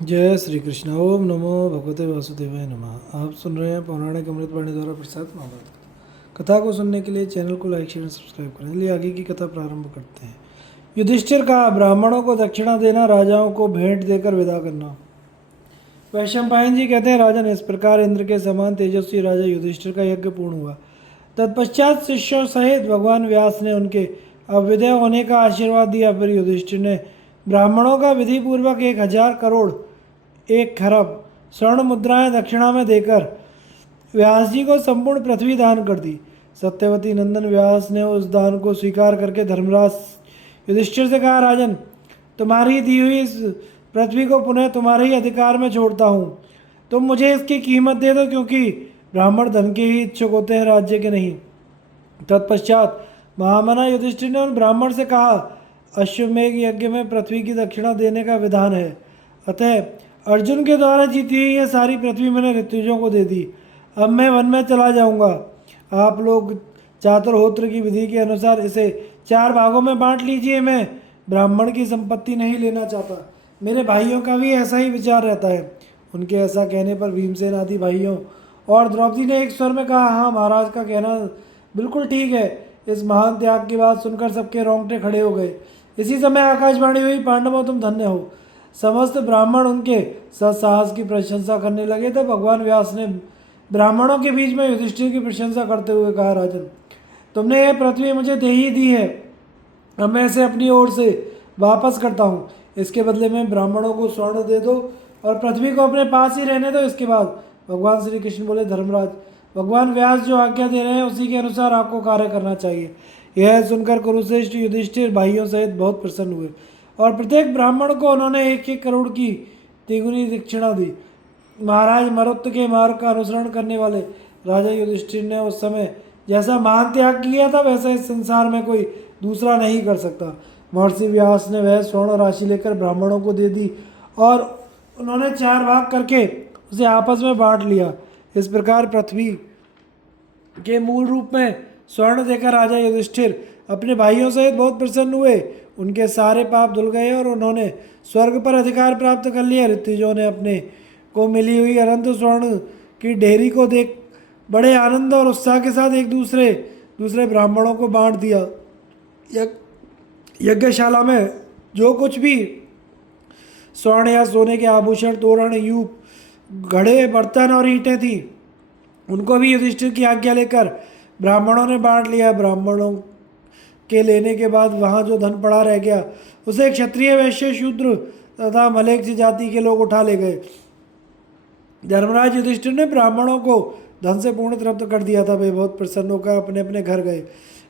जय श्री कृष्ण। ओम नमो भगवते वासुदेवाय नमः। आप सुन रहे हैं पौराणिक अमृतवाणी द्वारा प्रसारित महाभारत कथा को सुनने के लिए चैनल को लाइक शेयर सब्सक्राइब करें। चलिए आगे की कथा प्रारंभ करते हैं। युधिष्ठिर का ब्राह्मणों को दक्षिणा देना, राजाओं को भेंट देकर विदा करना। वैशंपायन जी कहते हैं, राजन, इस प्रकार इंद्र के समान तेजस्वी राजा युधिष्ठिर का यज्ञ पूर्ण हुआ। तत्पश्चात शिष्यों सहित भगवान व्यास ने उनके अभ्युदय होने का आशीर्वाद दिया। फिर युधिष्ठिर ने ब्राह्मणों का विधि पूर्वक 1,000 करोड़ 1 खरब स्वर्ण मुद्राएं दक्षिणा में देकर व्यास जी को संपूर्ण पृथ्वी दान कर दी। सत्यवती नंदन व्यास ने उस दान को स्वीकार करके धर्मराज युधिष्ठिर से कहा, राजन, तुम्हारी दी हुई इस पृथ्वी को पुनः तुम्हारे ही अधिकार में छोड़ता हूँ। तुम मुझे इसकी कीमत दे दो, क्योंकि ब्राह्मण धन के ही इच्छुक होते हैं, राज्य के नहीं। तत्पश्चात महामना युधिष्ठिर ने उन ब्राह्मण से कहा, अश्वमेघ यज्ञ में पृथ्वी की दक्षिणा देने का विधान है। अतः अर्जुन के द्वारा जीती हुई यह सारी पृथ्वी मैंने ऋत्विजों को दे दी। अब मैं वन में चला जाऊंगा। आप लोग चातुर्होत्र की विधि के अनुसार इसे 4 भागों में बांट लीजिए। मैं ब्राह्मण की संपत्ति नहीं लेना चाहता। मेरे भाइयों का भी ऐसा ही विचार रहता है। उनके ऐसा कहने पर भीमसेन आदि भाइयों और द्रौपदी ने एक स्वर में कहा, हाँ, महाराज का कहना बिल्कुल ठीक है। इस महान त्याग की बात सुनकर सबके रोंगटे खड़े हो गए। इसी समय आकाशवाणी हुई, पांडवों, तुम धन्य हो। समस्त ब्राह्मण उनके सत्साहस की प्रशंसा करने लगे। तो भगवान व्यास ने ब्राह्मणों के बीच में युधिष्ठिर की प्रशंसा करते हुए कहा, राजन, तुमने यह पृथ्वी मुझे दे ही दी है। अब मैं इसे अपनी ओर से वापस करता हूँ। इसके बदले में ब्राह्मणों को स्वर्ण दे दो और पृथ्वी को अपने पास ही रहने दो। इसके बाद भगवान श्री कृष्ण बोले, धर्मराज, भगवान व्यास जो आज्ञा दे रहे हैं उसी के अनुसार आपको कार्य करना चाहिए। यह सुनकर कुरुश्रेष्ठ युधिष्ठिर भाइयों सहित बहुत प्रसन्न हुए और प्रत्येक ब्राह्मण को उन्होंने 1-1 करोड़ की तिगुनी दक्षिणा दी। महाराज मरुत के मार्ग का अनुसरण करने वाले राजा युधिष्ठिर ने उस समय जैसा महान त्याग किया था, वैसा इस संसार में कोई दूसरा नहीं कर सकता। महर्षि व्यास ने वह स्वर्ण राशि लेकर ब्राह्मणों को दे दी और उन्होंने 4 भाग करके उसे आपस में बांट लिया। इस प्रकार पृथ्वी के मूल रूप में स्वर्ण देकर राजा युधिष्ठिर अपने भाइयों सहित बहुत प्रसन्न हुए। उनके सारे पाप धुल गए और उन्होंने स्वर्ग पर अधिकार प्राप्त कर लिया। ऋत्विजों ने अपने को मिली हुई अनंत स्वर्ण की ढेरी को देख बड़े आनंद और उत्साह के साथ एक दूसरे ब्राह्मणों को बांट दिया। यज्ञशाला में जो कुछ भी स्वर्ण या सोने के आभूषण, तोरण, यूप, घड़े, बर्तन और ईंटें थी, उनको भी युधिष्ठिर की आज्ञा लेकर ब्राह्मणों ने बांट लिया। ब्राह्मणों के लेने के बाद वहाँ जो धन पड़ा रह गया उसे क्षत्रिय, वैश्य, शूद्र तथा मलेच्छ जाति के लोग उठा ले गए। धर्मराज युधिष्ठिर ने ब्राह्मणों को धन से पूर्ण तृप्त कर दिया था। वे बहुत प्रसन्न होकर अपने अपने घर गए।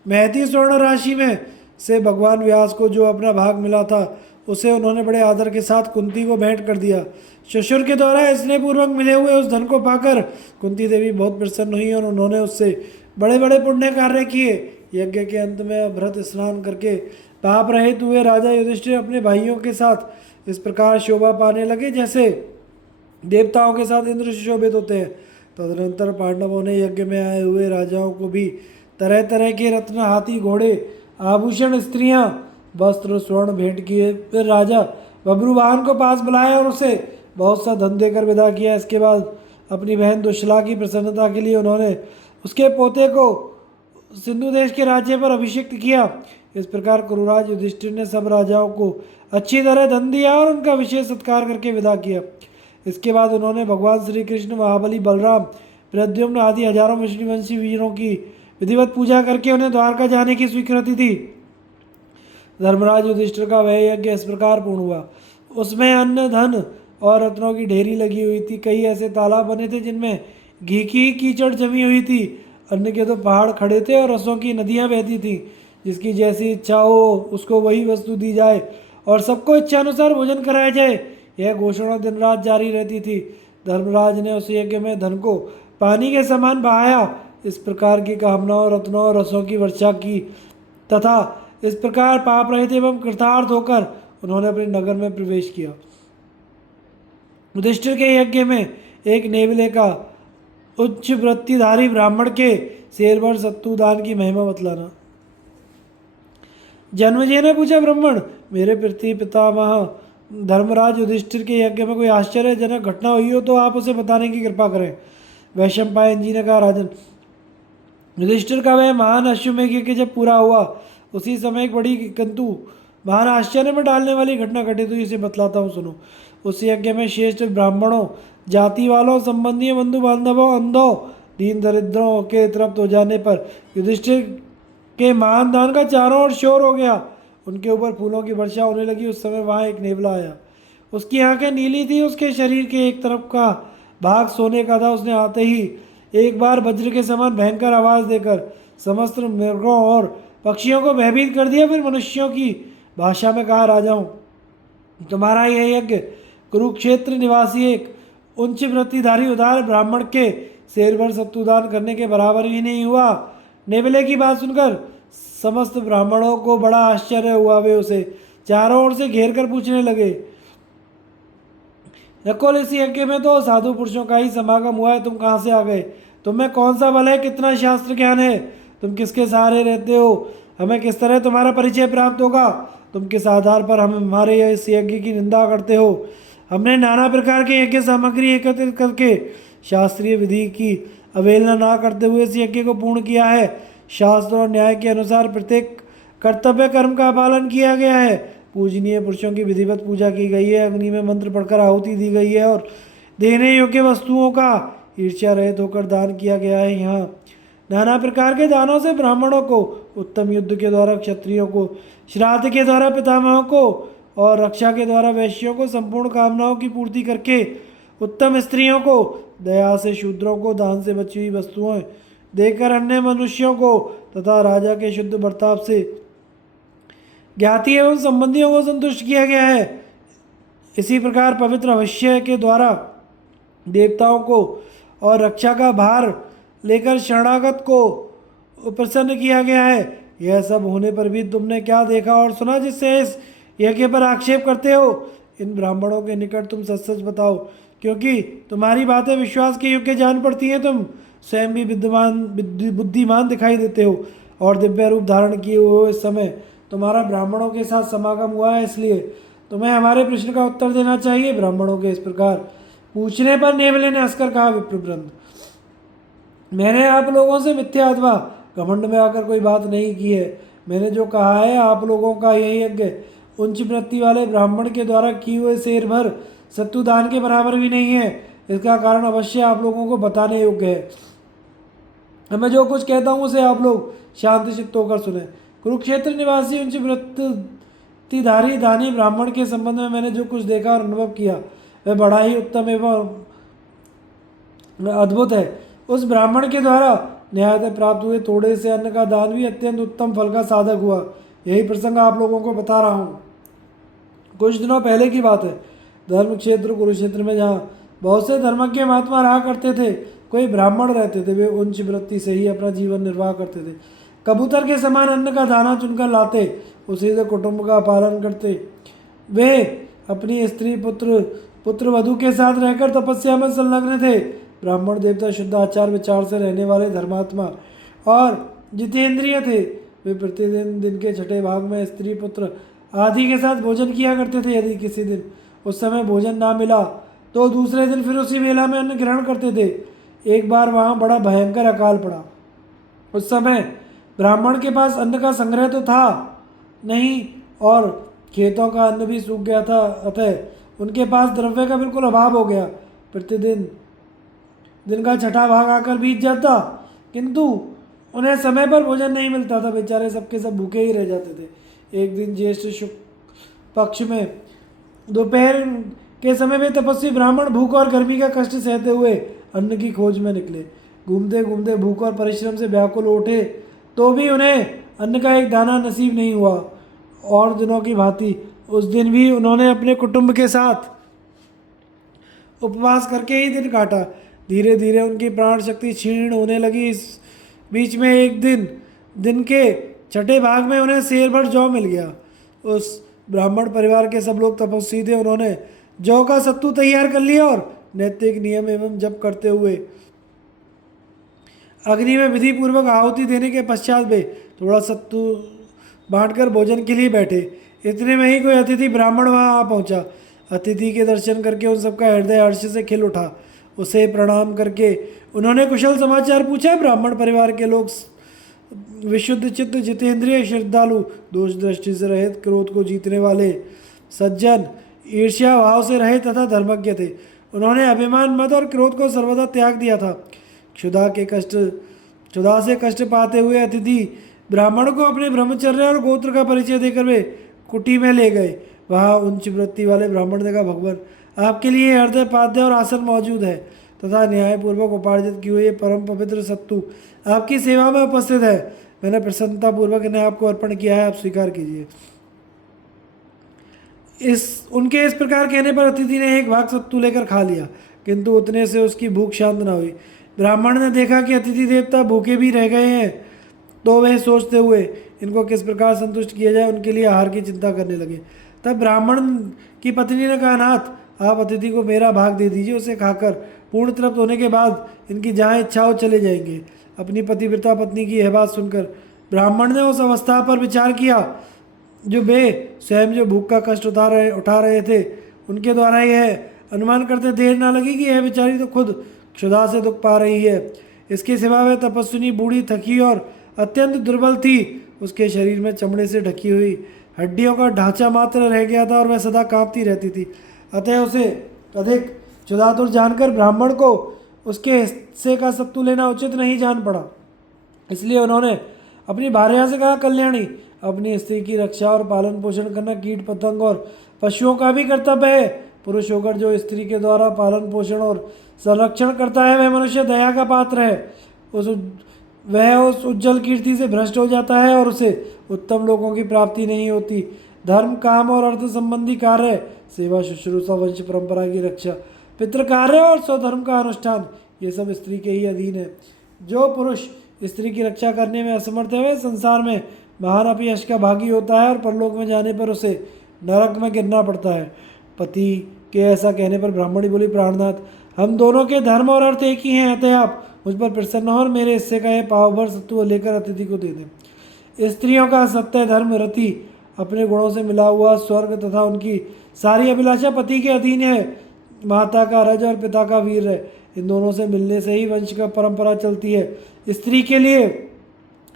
महती स्वर्ण राशि में से भगवान व्यास को जो अपना भाग मिला था उसे उन्होंने बड़े आदर के साथ कुंती को भेंट कर दिया। श्वशुर के द्वारा स्नेहपूर्वक मिले हुए उस धन को पाकर कुंती देवी बहुत प्रसन्न हुई और उन्होंने उससे बड़े बड़े पुण्य कार्य किए। यज्ञ के अंत में भ्रत स्नान करके पाप रहित हुए राजा युधिष्ठिर अपने भाइयों के साथ इस प्रकार शोभा पाने लगे जैसे देवताओं के साथ इंद्र सुशोभित होते हैं। तदनंतर पांडवों ने यज्ञ में आए हुए राजाओं को भी तरह तरह के रत्न, हाथी, घोड़े, आभूषण, स्त्रियां, वस्त्र, स्वर्ण भेंट किए। फिर राजा बब्रुवाहन को पास बुलाया और उसे बहुत सा धन देकर विदा किया। इसके बाद अपनी बहन दुशला की प्रसन्नता के लिए उन्होंने उसके पोते को सिंधु देश के राज्य पर अभिषिक्त किया। इस प्रकार कुरुराज युधिष्ठिर ने सब राजाओं को अच्छी तरह धन दिया और उनका विशेष सत्कार करके विदा किया। इसके बाद उन्होंने भगवान श्री कृष्ण, महाबली, बलराम, प्रद्युम्न आदि हजारों विष्णुवंशी वीरों की विधिवत पूजा करके उन्हें द्वारका जाने की स्वीकृति दी। धर्मराज युधिष्ठिर का वह यज्ञ इस प्रकार पूर्ण हुआ। उसमें अन्न, धन और रत्नों की ढेरी लगी हुई थी। कई ऐसे तालाब बने थे जिनमें घी की कीचड़ जमी हुई थी। अन्न के तो पहाड़ खड़े थे और रसों की नदियाँ बहती थीं। जिसकी जैसी इच्छा हो उसको वही वस्तु दी जाए और सबको इच्छा अनुसार भोजन कराया जाए, यह घोषणा दिन रात जारी रहती थी। धर्मराज ने उस यज्ञ में धन को पानी के समान बहाया। इस प्रकार की कामनाओं, रत्नों और रसों की वर्षा की तथा इस प्रकार पाप रहित एवं कृतार्थ होकर उन्होंने अपने नगर में प्रवेश किया। युधिष्ठिर के यज्ञ में एक नेवले का उच्च वृत्तिधारी ब्राह्मण के शेरवर सत्तू दान की महिमा बतलाना। जन्मेजय ने पूछा, ब्राह्मण, मेरे पितृ पितामह धर्मराज युधिष्ठिर के यज्ञ में कोई आश्चर्यजनक घटना हुई हो तो आप उसे बताने की कृपा करें। वैशंपायन जी ने कहा, राजन, युधिष्ठिर का वह महान अश्वमेध यज्ञ जब पूरा हुआ उसी समय एक बड़ी किंतु महान आश्चर्य में डालने वाली घटना घटित हुई, इसे बतलाता हूँ, सुनो। उस यज्ञ में श्रेष्ठ ब्राह्मणों, जाति वालों, संबंधियों, बंधु बांधवों, अंधों, दीन दरिद्रों के तृप्त हो जाने पर युधिष्ठिर के महान दान का चारों ओर शोर हो गया। उनके ऊपर फूलों की वर्षा होने लगी। उस समय वहाँ एक नेवला आया। उसकी आंखें नीली थी, उसके शरीर के एक तरफ का भाग सोने का था। उसने आते ही एक बार वज्र के समान भयंकर आवाज देकर समस्त मृगों और पक्षियों को भयभीत कर दिया। फिर मनुष्यों की भाषा में कहा, राजाओं, तुम्हारा यह यज्ञ कुरुक्षेत्र निवासी एक उच्च वृत्तिधारी उदार ब्राह्मण के शेर भर सत्तुदान करने के बराबर भी नहीं हुआ। नेवले की बात सुनकर समस्त ब्राह्मणों को बड़ा आश्चर्य हुआ। वे उसे चारों ओर से घेर कर पूछने लगे, नकुल, इस यज्ञ में तो साधु पुरुषों का ही समागम हुआ है, तुम कहाँ से आ गए? तुम में कौन सा बल है? कितना शास्त्र ज्ञान है? तुम किसके सहारे रहते हो? हमें किस तरह तुम्हारा परिचय प्राप्त होगा? तुम किस आधार पर हम हमारे इस यज्ञ की निंदा करते हो? हमने नाना प्रकार के यज्ञ सामग्री एकत्रित करके शास्त्रीय विधि की अवहेलना ना करते हुए इस यज्ञ को पूर्ण किया है। शास्त्र और न्याय के अनुसार प्रत्येक कर्तव्य कर्म का पालन किया गया है। पूजनीय पुरुषों की विधिवत पूजा की गई है। अग्नि में मंत्र पढ़कर आहुति दी गई है और देने योग्य वस्तुओं का ईर्ष्या रहित होकर दान किया गया है। यहाँ नाना प्रकार के दानों से ब्राह्मणों को, उत्तम युद्ध के द्वारा क्षत्रियों को, श्राद्ध के द्वारा पितामहों को और रक्षा के द्वारा वैश्यों को संपूर्ण कामनाओं की पूर्ति करके उत्तम स्त्रियों को, दया से शूद्रों को, दान से बची हुई वस्तुएं देकर अन्य मनुष्यों को तथा राजा के शुद्ध बर्ताव से ज्ञाति एवं संबंधियों को संतुष्ट किया गया है। इसी प्रकार पवित्र अवश्य के द्वारा देवताओं को और रक्षा का भार लेकर शरणागत को प्रसन्न किया गया है। यह सब होने पर भी तुमने क्या देखा और सुना जिससे इस यज्ञ पर आक्षेप करते हो? इन ब्राह्मणों के निकट तुम सच सच बताओ, क्योंकि तुम्हारी बातें विश्वास के योग्य जान पड़ती हैं। तुम स्वयं भी बुद्धिमान दिखाई देते हो और दिव्य रूप धारण किए हुए इस समय तुम्हारा ब्राह्मणों के साथ समागम हुआ है, इसलिए तुम्हें हमारे प्रश्न का उत्तर देना चाहिए। ब्राह्मणों के इस प्रकार पूछने पर नेवले ने हंसकर कहा, विप्रवृंद, मैंने आप लोगों से मिथ्या अथवा घमंड में आकर कोई बात नहीं की है। मैंने जो कहा है, आप लोगों का यही यज्ञ उच्च वृत्ति वाले ब्राह्मण के द्वारा किए हुए शेर भर सत्तुदान के बराबर भी नहीं है। इसका कारण अवश्य आप लोगों को बताने योग्य है। मैं जो कुछ कहता हूँ उसे आप लोग शांति चित्त होकर सुने। कुरुक्षेत्र निवासी उच्च वृत्तिधारी दानी ब्राह्मण के संबंध में मैंने जो कुछ देखा और अनुभव किया वह बड़ा ही उत्तम एवं अद्भुत है। उस ब्राह्मण के द्वारा न्यायतः प्राप्त हुए थोड़े से अन्न का दान भी अत्यंत उत्तम फल का साधक हुआ। यही प्रसंग आप लोगों को बता रहा हूँ। कुछ दिनों पहले की बात है। धर्म क्षेत्र कुरुक्षेत्र में जहाँ बहुत से धर्मज्ञ महात्मा रहा करते थे, कोई ब्राह्मण रहते थे। वे उच्च वृत्ति से ही अपना जीवन निर्वाह करते थे। कबूतर के समान अन्न का दाना चुनकर लाते, उसी से कुटुंब का पालन करते। वे अपनी स्त्री पुत्र वधु के साथ रहकर तपस्या में संलग्न थे। ब्राह्मण देवता शुद्ध आचार विचार से रहने वाले धर्मात्मा और जितेंद्रिय थे। वे प्रतिदिन दिन के छठे भाग में स्त्री पुत्र आदि के साथ भोजन किया करते थे। यदि किसी दिन उस समय भोजन ना मिला तो दूसरे दिन फिर उसी वेला में अन्न ग्रहण करते थे। एक बार वहाँ बड़ा भयंकर अकाल पड़ा। उस समय ब्राह्मण के पास अन्न का संग्रह तो था नहीं और खेतों का अन्न भी सूख गया था, अतः उनके पास द्रव्य का बिल्कुल अभाव हो गया। प्रतिदिन दिन का छठा भाग आकर बीत जाता, किंतु उन्हें समय पर भोजन नहीं मिलता था। बेचारे सबके सब भूखे ही रह जाते थे। एक दिन ज्येष्ठ शुक्ल पक्ष में दोपहर के समय में तपस्वी ब्राह्मण भूख और गर्मी का कष्ट सहते हुए अन्न की खोज में निकले। घूमते घूमते भूख और परिश्रम से व्याकुल उठे तो भी उन्हें अन्न का एक दाना नसीब नहीं हुआ। और दिनों की भांति उस दिन भी उन्होंने अपने कुटुंब के साथ उपवास करके ही दिन काटा। धीरे धीरे उनकी प्राण शक्ति क्षीण होने लगी। इस बीच में एक दिन के छठे भाग में उन्हें शेर भर जौ मिल गया। उस ब्राह्मण परिवार के सब लोग तपस्वी थे। उन्होंने जौ का सत्तू तैयार कर लिया और नैतिक नियम एवं जप करते हुए अग्नि में विधि पूर्वक आहुति देने के पश्चात वे थोड़ा सत्तू बांटकर भोजन के लिए बैठे। इतने में ही कोई अतिथि ब्राह्मण वहां आ पहुंचा। अतिथि के दर्शन करके उन सबका हृदय हर्ष से खिल उठा। उसे प्रणाम करके उन्होंने कुशल समाचार पूछा। ब्राह्मण परिवार के लोग विशुद्ध चित्त, जितेंद्रिय, श्रद्धालु, दोष दृष्टि से रहित, क्रोध को जीतने वाले, सज्जन, ईर्ष्या भाव से रहित तथा धर्मज्ञ थे। उन्होंने अभिमान, मद और क्रोध को सर्वदा त्याग दिया था। क्षुधा से कष्ट पाते हुए अतिथि ब्राह्मण को अपने ब्रह्मचर्य और गोत्र का परिचय देकर वे कुटी में ले गए। वहाँ उच्च वृत्ति वाले ब्राह्मण ने कहा, भगवान, आपके लिए हृदय, पाद्य और आसन मौजूद है तथा न्यायपूर्वक उपार्जित की हुई परम पवित्र सत्तू आपकी सेवा में उपस्थित है। मैंने प्रसन्नतापूर्वक इन्हें आपको अर्पण किया है, आप स्वीकार कीजिए। उनके इस प्रकार कहने पर अतिथि ने एक भाग सत्तू लेकर खा लिया, किंतु उतने से उसकी भूख शांत न हुई। ब्राह्मण ने देखा कि अतिथि देवता भूखे भी रह गए हैं, तो वह सोचते हुए इनको किस प्रकार संतुष्ट किया जाए, उनके लिए आहार की चिंता करने लगे। तब ब्राह्मण की पत्नी ने कहा, नाथ, आप अतिथि को मेरा भाग दे दीजिए। उसे खाकर पूर्ण तृप्त होने के बाद इनकी जहाँ इच्छा हो चले जाएंगे। अपनी पतिव्रता पत्नी की यह बात सुनकर ब्राह्मण ने उस अवस्था पर विचार किया जो वे स्वयं जो भूख का कष्ट उठा रहे थे, उनके द्वारा यह अनुमान करते देर न लगी कि यह बेचारी तो खुद क्षुधा से दुख पा रही है। इसके सिवा वह तपस्विनी बूढ़ी, थकी और अत्यंत दुर्बल थी। उसके शरीर में चमड़े से ढकी हुई हड्डियों का ढांचा मात्र रह गया था और वह सदा कांपती रहती थी। अतः उसे अधिक क्षुधातुर जानकर ब्राह्मण को उसके हिस्से का सत्तू लेना उचित नहीं जान पड़ा। इसलिए उन्होंने अपनी भार्या से कहा, कल्याणी, अपनी स्त्री की रक्षा और पालन पोषण करना कीट पतंग और पशुओं का भी कर्तव्य है। पुरुष होकर जो स्त्री के द्वारा पालन पोषण और संरक्षण करता है, वह मनुष्य दया का पात्र है। वह उस उज्जवल कीर्ति से भ्रष्ट हो जाता है और उसे उत्तम लोगों की प्राप्ति नहीं होती। धर्म, काम और अर्थ संबंधी कार्य, सेवा, शुश्रूषा, वंश परंपरा की रक्षा, पितृ कार्य और स्वधर्म का अनुष्ठान, ये सब स्त्री के ही अधीन है। जो पुरुष स्त्री की रक्षा करने में असमर्थ है, वह संसार में महान अपयश का भागी होता है और परलोक में जाने पर उसे नरक में गिरना पड़ता है। पति के ऐसा कहने पर ब्राह्मणी बोली, प्राणनाथ, हम दोनों के धर्म और अर्थ एक ही हैं, अतः आप मुझ पर प्रसन्न हो और मेरे हिस्से का यह पाव भर सत्तू लेकर अतिथि को दे दें। स्त्रियों का सत्य, धर्म, रति, अपने गुणों से मिला हुआ स्वर्ग तथा उनकी सारी अभिलाषा पति के अधीन है। माता का रज और पिता का वीर है, इन दोनों से मिलने से ही वंश का परंपरा चलती है। स्त्री के लिए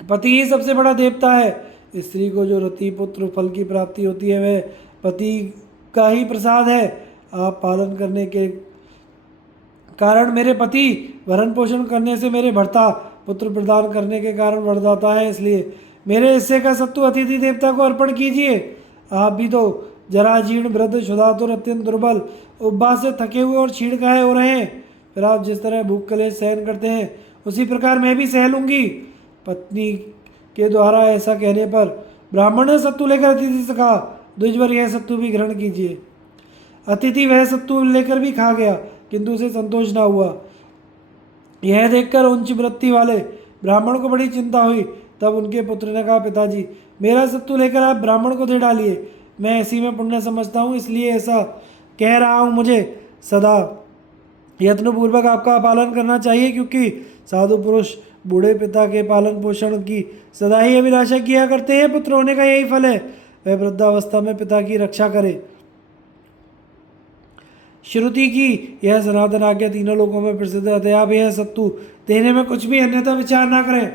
पति ही सबसे बड़ा देवता है। स्त्री को जो रति, पुत्र, फल की प्राप्ति होती है, वह पति का ही प्रसाद है। आप पालन करने के कारण मेरे पति, भरण पोषण करने से मेरे भर्ता, पुत्र प्रदान करने के कारण वरदाता है। इसलिए मेरे हिस्से का सत्तू अतिथि देवता को अर्पण कीजिए। आप भी तो जरा जीर्ण, वृद्ध, क्षुधातुर, अत्यंत दुर्बल, उपवास से थके हुए और छीड़काए हो रहे हैं। फिर आप जिस तरह भूख कलेश सहन करते हैं, उसी प्रकार मैं भी सह लूँगी। पत्नी के द्वारा ऐसा कहने पर ब्राह्मण ने सत्तू लेकर अतिथि से कहा, द्विजवर, यह सत्तू भी ग्रहण कीजिए। अतिथि वह सत्तू लेकर भी खा गया, किंतु उसे संतोष न हुआ। यह देखकर उच्च वृत्ति वाले ब्राह्मण को बड़ी चिंता हुई। तब उनके पुत्र ने कहा, पिताजी, मेरा सत्तू लेकर आप ब्राह्मण को दे डालिए। मैं इसी में पुण्य समझता हूँ, इसलिए ऐसा कह रहा हूँ। मुझे सदा यत्नपूर्वक आपका पालन करना चाहिए, क्योंकि साधु पुरुष बूढ़े पिता के पालन पोषण की सदा ही अभिलाषा किया करते हैं। पुत्र होने का यही फल है, वह वृद्धावस्था में पिता की रक्षा करे। श्रुति की यह सनातन आज्ञा तीनों लोकों में प्रसिद्ध है। आप यह सत्तू देने में कुछ भी अन्यथा विचार ना करें।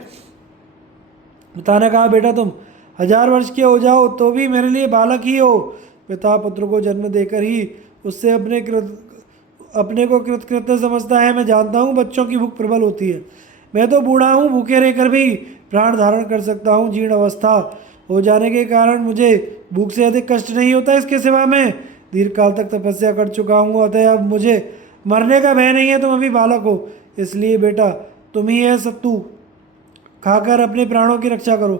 पिता ने कहा, बेटा, तुम 1000 वर्ष के हो जाओ तो भी मेरे लिए बालक ही हो। पिता पुत्र को जन्म देकर ही उससे अपने को कृतकृत्य समझता है। मैं जानता हूँ बच्चों की भूख प्रबल होती है। मैं तो बूढ़ा हूँ, भूखे रहकर भी प्राण धारण कर सकता हूँ। जीर्ण अवस्था हो जाने के कारण मुझे भूख से अधिक कष्ट नहीं होता। इसके सिवा मैं दीर्घ काल तक तपस्या कर चुका हूँ, अतः अब मुझे मरने का भय नहीं है। तुम अभी बालक हो, इसलिए बेटा तुम ही यह सत्तू खाकर अपने प्राणों की रक्षा करो।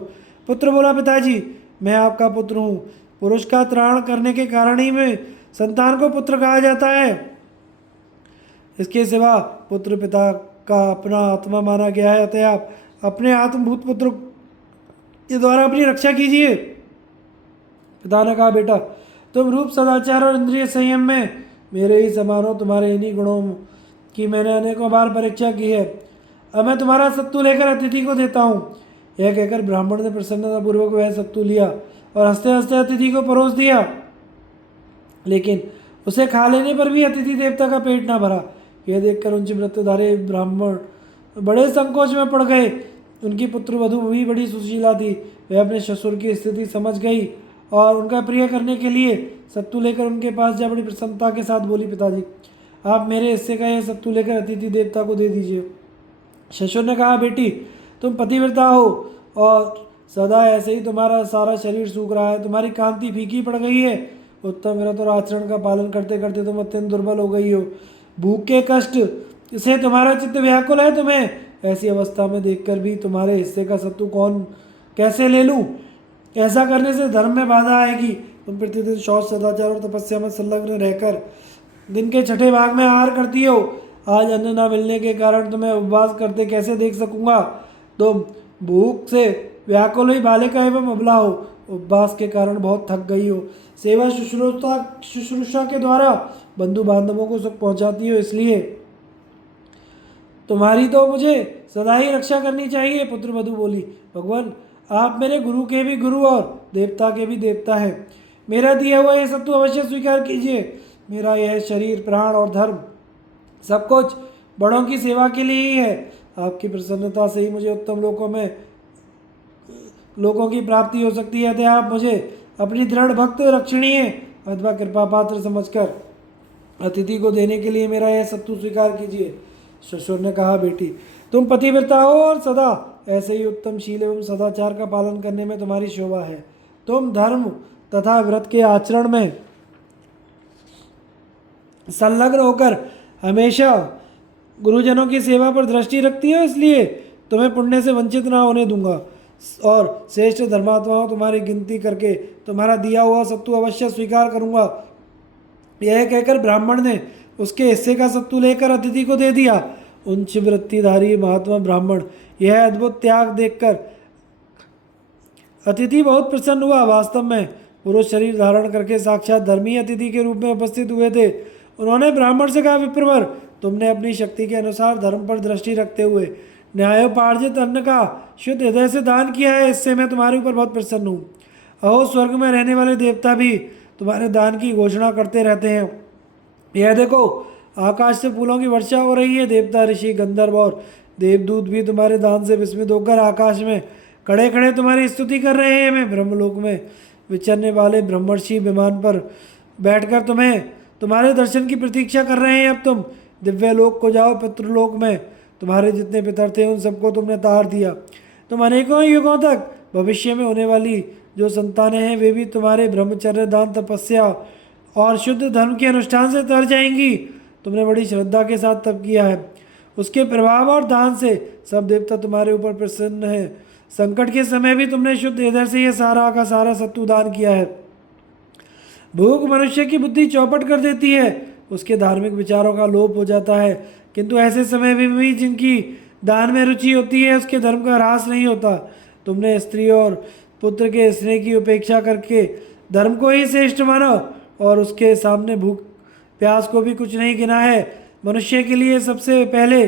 पुत्र बोला, पिताजी, मैं आपका पुत्र हूँ। पुरुष का त्राण करने के कारण ही में संतान को पुत्र कहा जाता है। इसके सिवा पुत्र पिता का अपना आत्मा माना गया है, अतः आप अपने आत्मभूत पुत्र के द्वारा अपनी रक्षा कीजिए। पिता ने कहा, बेटा, तुम रूप, सदाचार और इंद्रिय संयम में मेरे ही समान हो। तुम्हारे इन्हीं गुणों की मैंने अनेकों बार परीक्षा की है। अब मैं तुम्हारा सत्तू लेकर अतिथि को देता हूँ। यह कहकर ब्राह्मण ने प्रसन्नतापूर्वक वह सत्तू लिया और हंसते हंसते अतिथि को परोस दिया। लेकिन उसे खा लेने पर भी अतिथि देवता का पेट ना भरा। यह देखकर उच्च व्रतधारी ब्राह्मण बड़े संकोच में पड़ गए। उनकी पुत्र वधू भी बड़ी सुशीला थी। वह अपने ससुर की स्थिति समझ गई और उनका प्रिय करने के लिए सत्तू लेकर उनके पास जा बड़ी प्रसन्नता के साथ बोली, पिताजी आप मेरे हिस्से का यह सत्तू लेकर अतिथि देवता को दे दीजिए। ससुर ने कहा, बेटी तुम पतिव्रता हो और सदा ऐसे ही तुम्हारा सारा शरीर सूख रहा है, तुम्हारी कांति फीकी पड़ गई है। उत्तम व्रत और आचरण का पालन करते करते तुम अत्यंत दुर्बल हो गई हो। भूख के कष्ट से तुम्हारा चित्त व्याकुल है। तुम्हें ऐसी अवस्था में देखकर भी तुम्हारे हिस्से का सत्तू कौन कैसे ले लूं? ऐसा करने से धर्म में बाधा आएगी। तुम प्रतिदिन शौच सदाचार और तपस्या में संलग्न रहकर दिन के छठे भाग में आहार करती हो। आज अन्न न मिलने के कारण तुम्हें उपवास करते कैसे देख सकूंगा? तुम भूख से व्याकुल हुई बालिका एवं अबला हो। उपवास के कारण बहुत थक गई हो। सेवा शुश्रूषा के द्वारा बंधु बांधवों को सुख पहुंचाती हो, इसलिए तुम्हारी तो मुझे सदा ही रक्षा करनी चाहिए। पुत्र वधु बोली, भगवान आप मेरे गुरु के भी गुरु और देवता के भी देवता हैं। मेरा दिया हुआ यह सत्तू अवश्य स्वीकार कीजिए। मेरा यह शरीर, प्राण और धर्म सब कुछ बड़ों की सेवा के लिए ही है। आपकी प्रसन्नता से ही मुझे उत्तम लोगों की प्राप्ति हो सकती है। अतः आप मुझे अपनी दृढ़ भक्त रक्षणीय अथवा कृपा पात्र समझकर अतिथि को देने के लिए मेरा यह सत्तू स्वीकार कीजिए। ससुर ने कहा, बेटी तुम पतिव्रता हो और सदा ऐसे ही उत्तम शील एवं सदाचार का पालन करने में तुम्हारी शोभा है। तुम धर्म तथा व्रत के आचरण में संलग्न होकर हमेशा गुरुजनों की सेवा पर दृष्टि रखती हो, इसलिए तुम्हें पुण्य से वंचित ना होने दूंगा और श्रेष्ठ धर्मात्माओं तुम्हारी गिनती करके तुम्हारा दिया हुआ सत्तू अवश्य स्वीकार करूंगा। यह कहकर ब्राह्मण ने उसके हिस्से का सत्तू लेकर अतिथि को दे दिया। उच्च वृत्तिधारी महात्मा ब्राह्मण यह अद्भुत त्याग देखकर अतिथि बहुत प्रसन्न हुआ। वास्तव में पुरुष शरीर धारण करके साक्षात धर्मी अतिथि के रूप में उपस्थित हुए थे। उन्होंने ब्राह्मण से कहा, विप्रवर तुमने अपनी शक्ति के अनुसार धर्म पर दृष्टि रखते हुए न्यायोपार्जित अन्न का शुद्ध हृदय से दान किया है। इससे मैं तुम्हारे ऊपर बहुत प्रसन्न हूँ। अहो स्वर्ग में रहने वाले देवता भी तुम्हारे दान की घोषणा करते रहते हैं। यह देखो आकाश से फूलों की वर्षा हो रही है। देवता, ऋषि, गंधर्व और देवदूत भी तुम्हारे दान से विस्मित होकर आकाश में खड़े खड़े तुम्हारी स्तुति कर रहे हैं। मैं ब्रह्मलोक में विचरने वाले ब्रह्मर्षि विमान पर बैठकर तुम्हारे दर्शन की प्रतीक्षा कर रहे हैं। अब तुम दिव्य लोक को जाओ। पितृलोक में तुम्हारे जितने पितर थे उन सबको तुमने तार दिया। तुम अनेकों युगों तक भविष्य में होने वाली जो संतानें हैं वे भी तुम्हारे ब्रह्मचर्य, दान, तपस्या और शुद्ध धर्म के अनुष्ठान से तर जाएंगी। तुमने बड़ी श्रद्धा के साथ तप किया है, उसके प्रभाव और दान से सब देवता तुम्हारे ऊपर प्रसन्न है। संकट के समय भी तुमने शुद्ध हृदय से यह सारा का सारा सत्तू दान किया है। भूख मनुष्य की बुद्धि चौपट कर देती है, उसके धार्मिक विचारों का लोप हो जाता है, किंतु ऐसे समय में भी जिनकी दान में रुचि होती है उसके धर्म का ह्रास नहीं होता। तुमने स्त्री और पुत्र के स्नेह की उपेक्षा करके धर्म को ही श्रेष्ठ माना और उसके सामने भूख प्यास को भी कुछ नहीं गिना है। मनुष्य के लिए सबसे पहले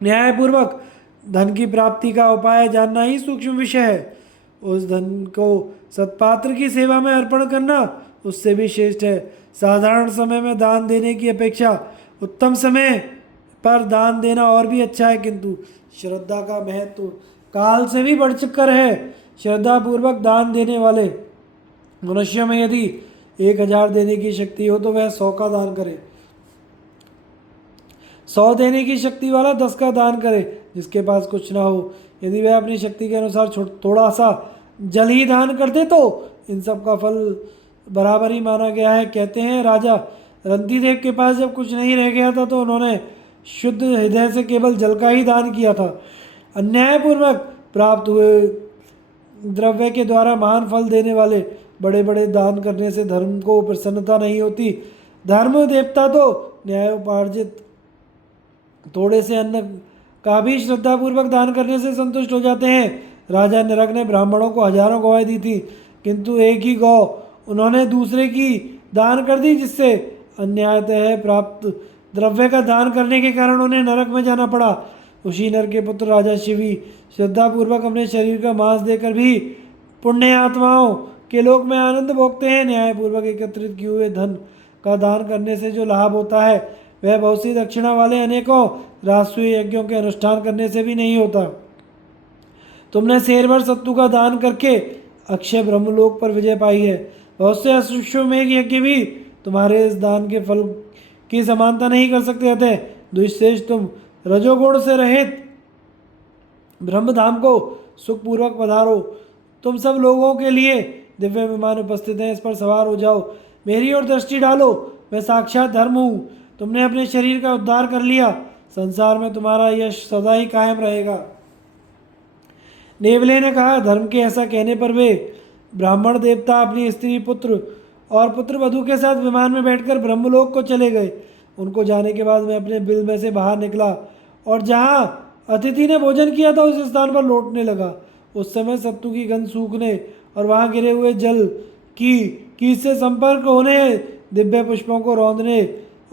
न्यायपूर्वक धन की प्राप्ति का उपाय जानना ही सूक्ष्म विषय है। उस धन को सत्पात्र की सेवा में अर्पण करना उससे भी श्रेष्ठ है। साधारण समय में दान देने की अपेक्षा उत्तम समय पर दान देना और भी अच्छा है, किंतु श्रद्धा का महत्व काल से भी बढ़ चुकर है। श्रद्धा पूर्वक दान देने वाले मनुष्य में यदि 1000 देने की शक्ति हो तो वह 100 का दान करे। 100 देने की शक्ति वाला 10 का दान करे। जिसके पास कुछ ना हो यदि वह अपनी शक्ति के अनुसार थोड़ा सा जल ही दान कर दे तो इन सब का फल बराबर ही माना गया है। कहते हैं राजा रंतिदेव के पास जब कुछ नहीं रह गया था तो उन्होंने शुद्ध हृदय से केवल जल का ही दान किया था। अन्यायपूर्वक प्राप्त हुए द्रव्य के द्वारा महान फल देने वाले बड़े बड़े दान करने से धर्म को प्रसन्नता नहीं होती। धर्म देवता तो न्यायोपार्जित थोड़े से अन्न का भी श्रद्धापूर्वक दान करने से संतुष्ट हो जाते हैं। राजा नरक ने ब्राह्मणों को हजारों गौएं दी थी, किंतु एक ही गौ उन्होंने दूसरे की दान कर दी, जिससे अन्यायतः प्राप्त द्रव्य का दान करने के कारण उन्हें नरक में जाना पड़ा। उसी नर के पुत्र राजा शिवी श्रद्धापूर्वक अपने शरीर का मांस देकर भी पुण्य आत्माओं के लोक में आनंद भोगते हैं। न्यायपूर्वक एकत्रित किए हुए धन का दान करने से जो लाभ होता है वह बहुत सी दक्षिणा वाले अनेकों राष्ट्रीय यज्ञों के अनुष्ठान करने से भी नहीं होता। तुमने शेर भर सत्तू का दान करके अक्षय ब्रह्मलोक पर विजय पाई है। बहुत से अश्वमेघ यज्ञ भी तुम्हारे इस दान के फल की समानता नहीं कर सकते। अतः दुष्शेष तुम रजोगुण से रहित ब्रह्मधाम को सुखपूर्वक पधारो। तुम सब लोगों के लिए दिव्य विमान उपस्थित हैं, इस पर सवार हो जाओ। मेरी ओर दृष्टि डालो, मैं साक्षात धर्म हूँ। तुमने अपने शरीर का उद्धार कर लिया, संसार में तुम्हारा यश सदा ही कायम रहेगा। नेवले ने कहा, धर्म के ऐसा कहने पर वे ब्राह्मण देवता अपनी स्त्री पुत्र और पुत्र वधू के साथ विमान में बैठकर ब्रह्मलोक को चले गए। उनको जाने के बाद मैं अपने बिल में से बाहर निकला और जहाँ अतिथि ने भोजन किया था उस स्थान पर लौटने लगा। उस समय सत्तू की गंध सूखने और वहाँ गिरे हुए जल की से संपर्क होने, दिव्य पुष्पों को रौंदने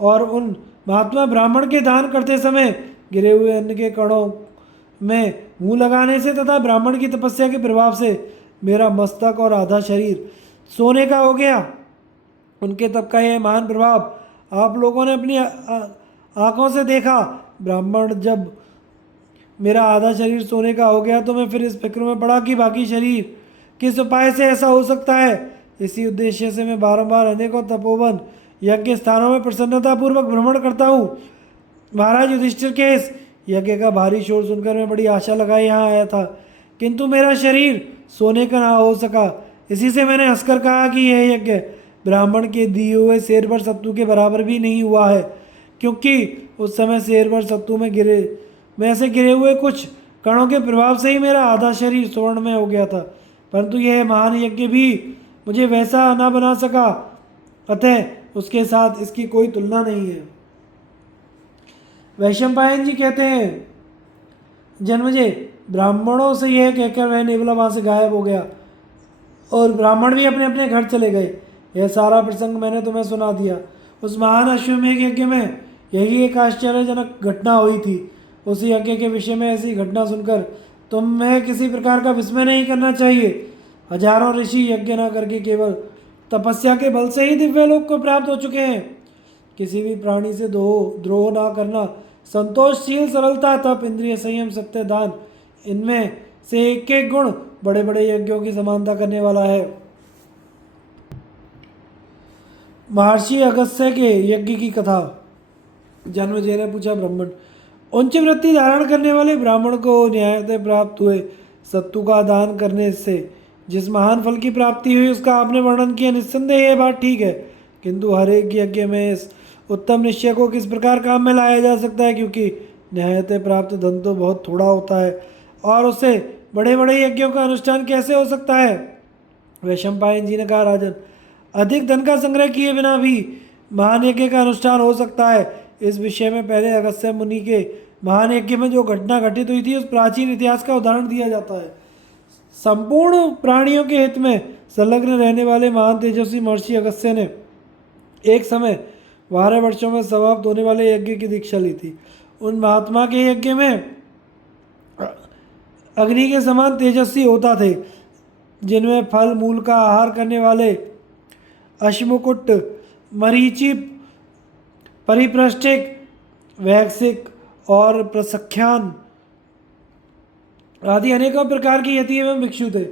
और उन महात्मा ब्राह्मण के दान करते समय गिरे हुए अन्न के कणों में मुंह लगाने से तथा ब्राह्मण की तपस्या के प्रभाव से मेरा मस्तक और आधा शरीर सोने का हो गया। उनके तप का यह महान प्रभाव आप लोगों ने अपनी आंखों से देखा। ब्राह्मण जब मेरा आधा शरीर सोने का हो गया तो मैं फिर इस फिक्र में पड़ा कि बाकी शरीर किस उपाय से ऐसा हो सकता है। इसी उद्देश्य से मैं बारंबार अनेकों तपोवन यज्ञ स्थानों में प्रसन्नतापूर्वक भ्रमण करता हूँ। महाराज युधिष्ठिर के इस यज्ञ का भारी शोर सुनकर मैं बड़ी आशा लगाए यहाँ आया था, किंतु मेरा शरीर सोने का ना हो सका। इसी से मैंने हंसकर कहा कि यह यज्ञ ब्राह्मण के दिए हुए शेर भर सत्तू के बराबर भी नहीं हुआ है, क्योंकि उस समय शेर भर सत्तू में से गिरे हुए कुछ कणों के प्रभाव से ही मेरा आधा शरीर स्वर्ण में हो गया था, परंतु यह महान यज्ञ भी मुझे वैसा ना बना सका। अतः उसके साथ इसकी कोई तुलना नहीं है। वैशंपायन जी कहते हैं, जन्मजय ब्राह्मणों से यह कहकर वह नेवला वहाँ से गायब हो गया और ब्राह्मण भी अपने अपने घर चले गए। यह सारा प्रसंग मैंने तुम्हें सुना दिया। उस महान अश्वमेघ यज्ञ में यही एक आश्चर्यजनक घटना हुई थी। उस यज्ञ के विषय में ऐसी घटना सुनकर तुम्हें किसी प्रकार का विस्मय नहीं करना चाहिए। हजारों ऋषि यज्ञ न करके केवल तपस्या के बल से ही दिव्य लोक को प्राप्त हो चुके हैं। किसी भी प्राणी से द्रोह ना करना, संतोषशील, सरलता, तप, इंद्रिय संयम, सत्य, दान, इनमें से एक एक गुण बड़े बड़े यज्ञों की समानता करने वाला है। महर्षि अगस्त्य के यज्ञ की कथा। जन्मेजय ने पूछा, ब्राह्मण उच्च वृत्ति धारण करने वाले ब्राह्मण को न्यायतः प्राप्त हुए सत्तू का दान करने से जिस महान फल की प्राप्ति हुई उसका आपने वर्णन किया। निस्संदेह यह बात ठीक है, किंतु हर एक यज्ञ में इस उत्तम निश्चय को किस प्रकार काम में लाया जा सकता है, क्योंकि न्यायतः प्राप्त धन तो बहुत थोड़ा होता है और उससे बड़े बड़े यज्ञों का अनुष्ठान कैसे हो सकता है। वैशंपायन जी ने कहा, राजन, अधिक धन का संग्रह किए बिना भी महान यज्ञ का अनुष्ठान हो सकता है। इस विषय में पहले अगस्त्य मुनि के महान यज्ञ में जो घटना घटित हुई थी उस प्राचीन इतिहास का उदाहरण दिया जाता है। संपूर्ण प्राणियों के हित में संलग्न रहने वाले महान तेजस्वी महर्षि अगस्त्य ने एक समय 12 वर्षों में समाप्त होने वाले यज्ञ की दीक्षा ली थी। उन महात्मा के यज्ञ में अग्नि के समान तेजस्वी होता थे, जिनमें फल मूल का आहार करने वाले अश्मुकुट, मरीचि, परिपृष्ठिक, वैक्सिक और प्रसख्यान आदि अनेकों प्रकार की यति एवं भिक्षु थे।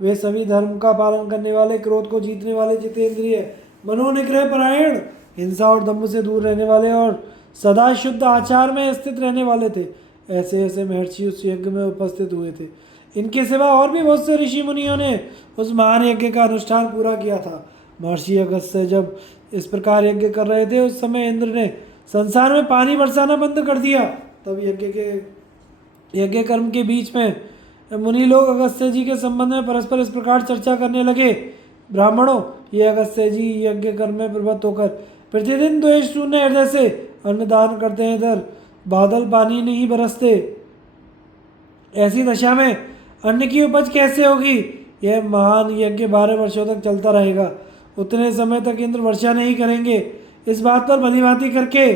वे सभी धर्म का पालन करने वाले, क्रोध को जीतने वाले, जितेंद्रिय, मनोनिग्रह परायण, हिंसा और दम्भ से दूर रहने वाले और सदा शुद्ध आचार में स्थित रहने वाले थे। ऐसे ऐसे महर्षि उस यज्ञ में उपस्थित हुए थे। इनके सिवा और भी बहुत से ऋषि मुनियों ने उस महान यज्ञ का अनुष्ठान पूरा किया था। महर्षि अगस्त्य जब इस प्रकार यज्ञ कर रहे थे उस समय इंद्र ने संसार में पानी बरसाना बंद कर दिया। तब यज्ञ कर्म के बीच में मुनि लोग अगस्त्य जी के संबंध में परस्पर इस प्रकार चर्चा करने लगे, ब्राह्मणों, ये अगस्त्य जी यज्ञ कर्म में प्रवृत्त होकर प्रतिदिन द्वेष शून्य हृदय से अन्नदान करते हैं, इधर बादल पानी नहीं बरसते। ऐसी दशा में अन्न की उपज कैसे होगी। यह महान यज्ञ 12 वर्षों तक चलता रहेगा। उतने समय तक इंद्र वर्षा नहीं करेंगे। इस बात पर भलीभांति करके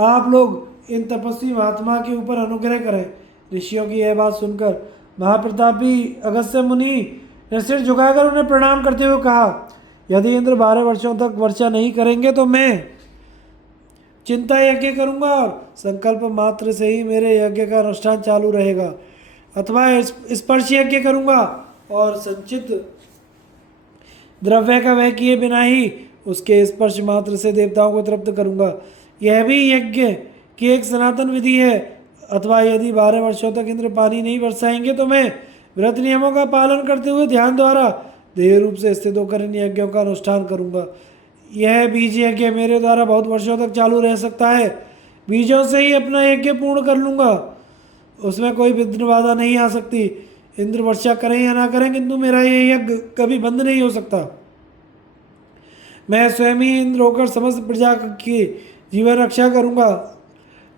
आप लोग इन तपस्वी महात्मा के ऊपर अनुग्रह करें। ऋषियों की यह बात सुनकर महाप्रतापी अगस्त्य मुनि ने सिर झुकाकर उन्हें प्रणाम करते हुए कहा, यदि इंद्र 12 वर्षों तक वर्षा नहीं करेंगे तो मैं चिंता यज्ञ करूंगा और संकल्प मात्र से ही मेरे यज्ञ का अनुष्ठान चालू रहेगा, अथवा स्पर्श यज्ञ करूंगा और संचित द्रव्य का व्यय किए बिना ही उसके स्पर्श मात्र से देवताओं को तृप्त करूंगा। यह भी यज्ञ की एक सनातन विधि है। अथवा यदि 12 वर्षों तक इंद्र पानी नहीं बरसाएंगे तो मैं व्रत नियमों का पालन करते हुए ध्यान द्वारा देह रूप से स्थित होकर इन यज्ञों का अनुष्ठान करूंगा। यह बीज यज्ञ मेरे द्वारा बहुत वर्षों तक चालू रह सकता है। बीजों से ही अपना यज्ञ पूर्ण कर लूंगा, उसमें कोई विघ्न बाधा नहीं आ सकती। इंद्र वर्षा करें या ना करें, किंतु मेरा यह यज्ञ कभी बंद नहीं हो सकता। मैं स्वयं ही इंद्र होकर समस्त प्रजा की जीवन रक्षा करूंगा।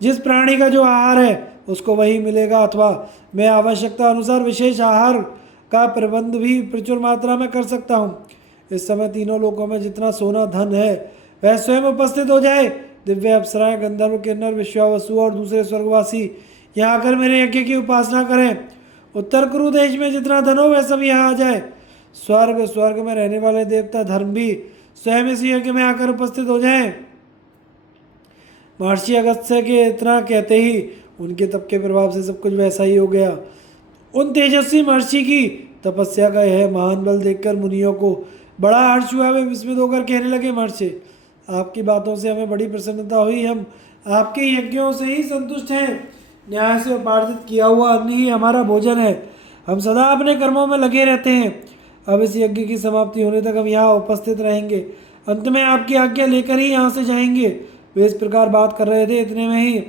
जिस प्राणी का जो आहार है उसको वही मिलेगा, अथवा मैं आवश्यकता अनुसार विशेष आहार का प्रबंध भी प्रचुर मात्रा में कर सकता हूँ। इस समय तीनों लोकों में जितना सोना धन है वह स्वयं उपस्थित हो जाए। दिव्य अप्सराएं, गंधर्व, किन्नर, विश्वावसु और दूसरे स्वर्गवासी यहाँ आकर मेरे यज्ञ की उपासना करें। उत्तर कुरु देश में जितना धन हो वह सब यहाँ आ जाए। स्वर्ग में रहने वाले देवता धर्म भी स्वयं इस यज्ञ में आकर उपस्थित हो जाएं। महर्षि अगस्त्य के इतना कहते ही उनके तप के प्रभाव से सब कुछ वैसा ही हो गया। उन तेजस्वी महर्षि की तपस्या का यह महान बल देखकर मुनियों को बड़ा हर्ष हुआ। वे विस्मित होकर कहने लगे, महर्षि, आपकी बातों से हमें बड़ी प्रसन्नता हुई। हम आपके यज्ञों से ही संतुष्ट हैं। न्याय से उपार्जित किया हुआ अन्न ही हमारा भोजन है। हम सदा अपने कर्मों में लगे रहते हैं। अब इस यज्ञ की समाप्ति होने तक हम यहाँ उपस्थित रहेंगे। अंत में आपकी आज्ञा लेकर ही यहाँ से जाएंगे। वे इस प्रकार बात कर रहे थे, इतने में ही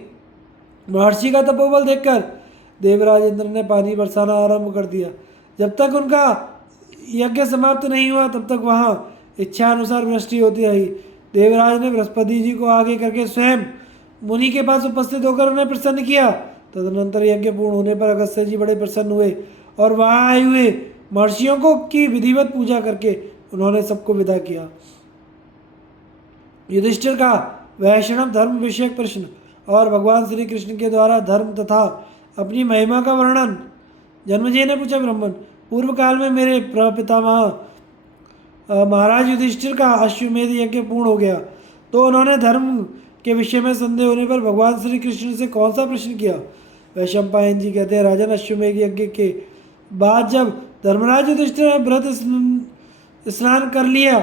महर्षि का तपोबल देखकर देवराज इंद्र ने पानी बरसाना आरंभ कर दिया। जब तक उनका यज्ञ समाप्त नहीं हुआ तब तक वहाँ इच्छा अनुसार वृष्टि होती रही। देवराज ने बृहस्पति जी को आगे करके स्वयं मुनि के पास उपस्थित होकर उन्हें प्रसन्न किया। तदनंतर यज्ञ पूर्ण होने पर अगस्त्य जी बड़े प्रसन्न हुए और वहाँ आए हुए महर्षियों को की विधिवत पूजा करके उन्होंने सबको विदा किया। युधिष्ठिर का वैष्णव धर्म विषयक प्रश्न और भगवान श्री कृष्ण के द्वारा धर्म तथा अपनी महिमा का वर्णन। जन्मेजय ने पूछा, ब्राह्मण, पूर्व काल में मेरे प्रपितामह महाराज युधिष्ठिर का अश्वमेध यज्ञ पूर्ण हो गया, तो उन्होंने धर्म के विषय में संदेह होने पर भगवान श्री कृष्ण से कौन सा प्रश्न किया? वैशंपायन जी कहते हैं, राजन, अश्वमेध यज्ञ के बाद जब धर्मराज युधिष्ठिर ने व्रत स्नान कर लिया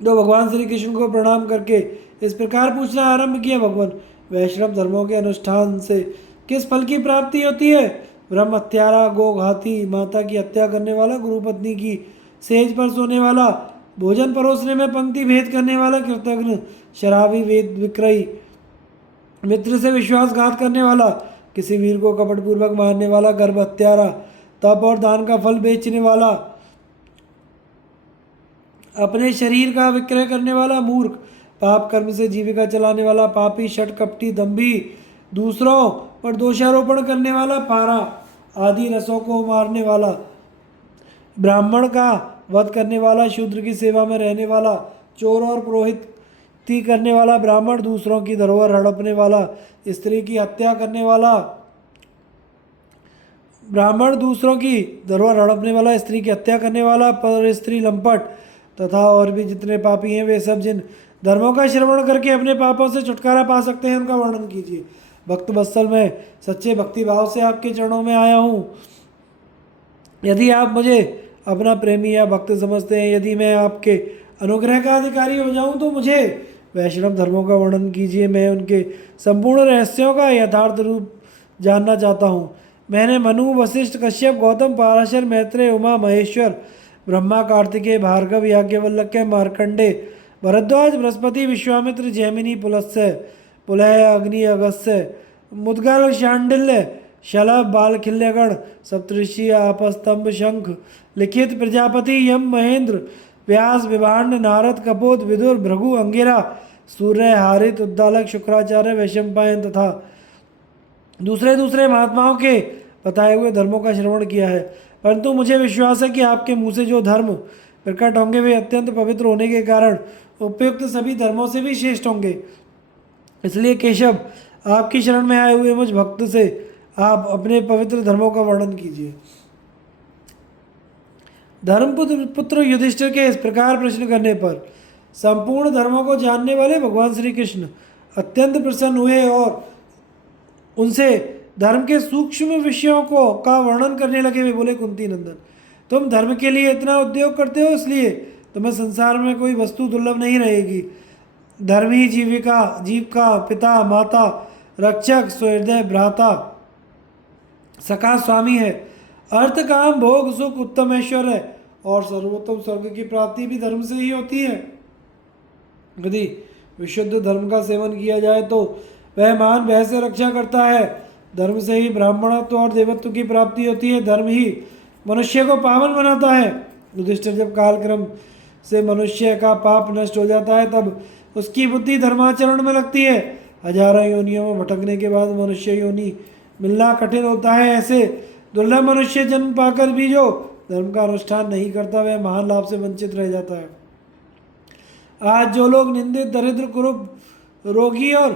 तो भगवान श्री कृष्ण को प्रणाम करके इस प्रकार पूछना आरंभ किया, भगवान, वैष्णव धर्मों के अनुष्ठान से किस फल की प्राप्ति होती है? ब्रह्म हत्यारा, गो घाती, माता की हत्या करने वाला, गुरु पत्नी की सेज पर सोने वाला, भोजन परोसने में पंक्ति भेद करने वाला, कृतघ्न, शराबी, वेद विक्रयी, मित्र से विश्वासघात करने वाला, किसी वीर को कपटपूर्वक मारने वाला, गर्भ हत्यारा, तप और दान का फल बेचने वाला, अपने शरीर का विक्रय करने वाला, मूर्ख, पाप कर्म से जीविका चलाने वाला, पापी, षट कपटी, दंभी, दूसरों पर दोषारोपण करने वाला, पारा आदि रसों को मारने वाला, ब्राह्मण का वध करने वाला, शूद्र की सेवा में रहने वाला, चोर और पुरोहिती करने वाला, ब्राह्मण दूसरों की धरोहर हड़पने वाला, स्त्री की हत्या करने वाला, ब्राह्मण दूसरों की धरोहर हड़पने वाला, स्त्री की हत्या करने वाला, पर स्त्री लंपट तथा और भी जितने पापी हैं वे सब जिन धर्मों का श्रवण करके अपने पापों से छुटकारा पा सकते हैं उनका वर्णन कीजिए। भक्त वत्सल, मैं सच्चे भक्ति भाव से आपके चरणों में आया हूँ। यदि आप मुझे अपना प्रेमी या भक्त समझते हैं, यदि मैं आपके अनुग्रह का अधिकारी हो जाऊं तो मुझे वैष्णव धर्मों का वर्णन कीजिए। मैं उनके संपूर्ण रहस्यों का यथार्थ रूप जानना चाहता हूँ। मैंने मनु, वशिष्ठ, कश्यप, गौतम, पाराशर, मैत्रेय, उमा महेश्वर, ब्रह्मा, कार्तिकेय, भार्गव, याज्ञवल्क्य, मार्कंडे, भरद्वाज, बृहस्पति, विश्वामित्र, जैमिनी, पुलस्त्य, पुलह, अग्नि, अगस्त्य, मुद्गल, शांडिल्य, शलभ, बालखिल्यगण, सप्तऋषि, आपस्तंभ, शंख, लिखित, प्रजापति, यम, महेंद्र, व्यास, विभांड, नारद, कपोत, विदुर, भृगु, अंगिरा, सूर्य, हारित, उद्दालक, शुक्राचार्य, वैशंपायन तथा दूसरे महात्माओं के बताए हुए धर्मों का श्रवण किया है। परंतु मुझे विश्वास है कि आपके मुँह से जो धर्म प्रकट होंगे वे अत्यंत पवित्र होने के कारण उपयुक्त सभी धर्मों से भी श्रेष्ठ होंगे। इसलिए केशव, आपकी शरण में आए हुए मुझ भक्त से आप अपने पवित्र धर्मों का वर्णन कीजिए। धर्मपुत्र पुत्र युधिष्ठिर के इस प्रकार प्रश्न करने पर संपूर्ण धर्मों को जानने वाले भगवान श्री कृष्ण अत्यंत प्रसन्न हुए और उनसे धर्म के सूक्ष्म विषयों को का वर्णन करने लगे। वे बोले, कुंती नंदन, तुम धर्म के लिए इतना उद्योग करते हो, इसलिए तुम्हें संसार में कोई वस्तु दुर्लभ नहीं रहेगी। धर्म ही जीव का पिता, माता, रक्षक, सुहृदय, भ्राता, सखा, स्वामी है। अर्थ, काम, भोग, सुख, उत्तम ऐश्वर्य और सर्वोत्तम स्वर्ग की प्राप्ति भी धर्म से ही होती है। यदि विशुद्ध धर्म का सेवन किया जाए तो वह महान भय से रक्षा करता है। धर्म से ही ब्राह्मणत्व और देवत्व की प्राप्ति होती है। धर्म ही मनुष्य को पावन बनाता है। युधिष्ठिर, जब कालक्रम से मनुष्य का पाप नष्ट हो जाता है तब उसकी बुद्धि धर्माचरण में लगती है। हजारों योनियों में भटकने के बाद मनुष्य योनि मिलना कठिन होता है। ऐसे दुर्लभ मनुष्य जन्म पाकर भी जो धर्म का अनुष्ठान नहीं करता वह महान लाभ से वंचित रह जाता है। आज जो लोग निंदित, दरिद्र, कुरूप, रोगी और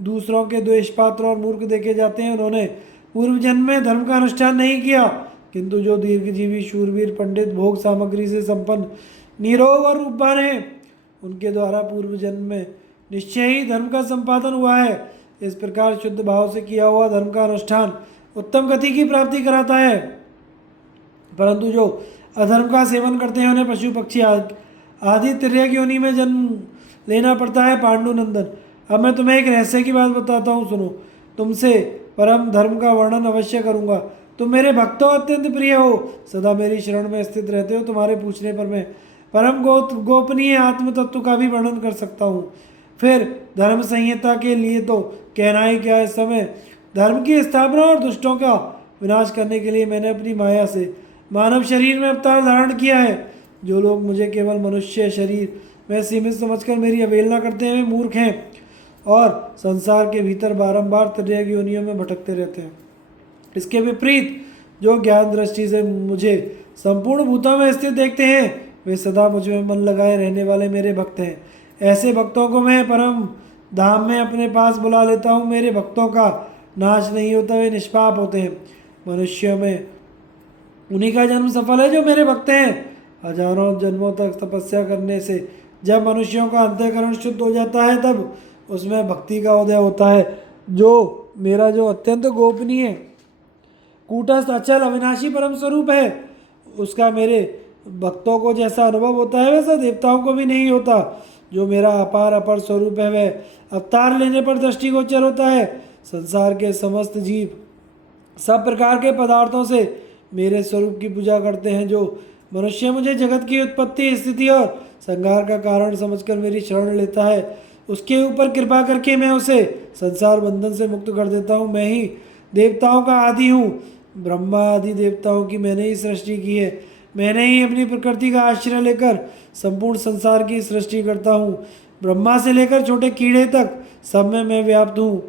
दूसरों के द्वेष पात्र और मूर्ख देखे जाते हैं, उन्होंने पूर्व जन्म में धर्म का अनुष्ठान नहीं किया। किंतु जो दीर्घजीवी, शूरवीर, पंडित, भोग सामग्री से संपन्न, निरोग और रूपवान हैं, उनके द्वारा पूर्व जन्म में निश्चय ही धर्म का संपादन हुआ है। इस प्रकार शुद्ध भाव से किया हुआ धर्म का अनुष्ठान उत्तम गति की प्राप्ति कराता है। परंतु जो अधर्म का सेवन करते हैं उन्हें पशु पक्षी आदि तिर्यक योनि में जन्म लेना पड़ता है। पांडुनंदन, अब मैं तुम्हें एक रहस्य की बात बताता हूँ, सुनो। तुमसे परम धर्म का वर्णन अवश्य करूँगा। तुम मेरे भक्तों अत्यंत प्रिय हो, सदा मेरी शरण में स्थित रहते हो। तुम्हारे पूछने पर मैं परम गोपनीय आत्म तत्व का भी वर्णन कर सकता हूँ। फिर धर्म संहिता के लिए तो कहना ही क्या। इस समय धर्म की स्थापना और दुष्टों का विनाश करने के लिए मैंने अपनी माया से मानव शरीर में अवतार धारण किया है। जो लोग मुझे केवल मनुष्य शरीर में सीमित समझकर मेरी अवहेलना करते हैं वे मूर्ख हैं और संसार के भीतर बारंबार तिर्यक योनियों में भटकते रहते हैं। इसके विपरीत जो ज्ञान दृष्टि से मुझे संपूर्ण भूतों में स्थित देखते हैं वे सदा मुझ में मन लगाए रहने वाले मेरे भक्त हैं। ऐसे भक्तों को मैं परम धाम में अपने पास बुला लेता हूँ। मेरे भक्तों का नाश नहीं होता, वे निष्पाप होते हैं। मनुष्यों में उन्हीं का जन्म सफल है जो मेरे भक्त हैं। हजारों जन्मों तक तपस्या करने से जब मनुष्यों का अंतःकरण शुद्ध हो जाता है तब उसमें भक्ति का उदय होता है। जो अत्यंत गोपनीय, कूटस्थ, अचल, अविनाशी परम स्वरूप है, उसका मेरे भक्तों को जैसा अनुभव होता है वैसा देवताओं को भी नहीं होता। जो मेरा अपार अपर स्वरूप है वह अवतार लेने पर दृष्टिगोचर होता है। संसार के समस्त जीव सब प्रकार के पदार्थों से मेरे स्वरूप की पूजा करते हैं। जो मनुष्य मुझे जगत की उत्पत्ति, स्थिति और संहार का कारण समझकर मेरी शरण लेता है उसके ऊपर कृपा करके मैं उसे संसार बंधन से मुक्त कर देता हूँ। मैं ही देवताओं का आदि हूँ। ब्रह्मा आदि देवताओं की मैंने ही सृष्टि की है। मैंने ही अपनी प्रकृति का आश्रय लेकर संपूर्ण संसार की सृष्टि करता हूँ। ब्रह्मा से लेकर छोटे कीड़े तक सब में मैं व्याप्त हूँ।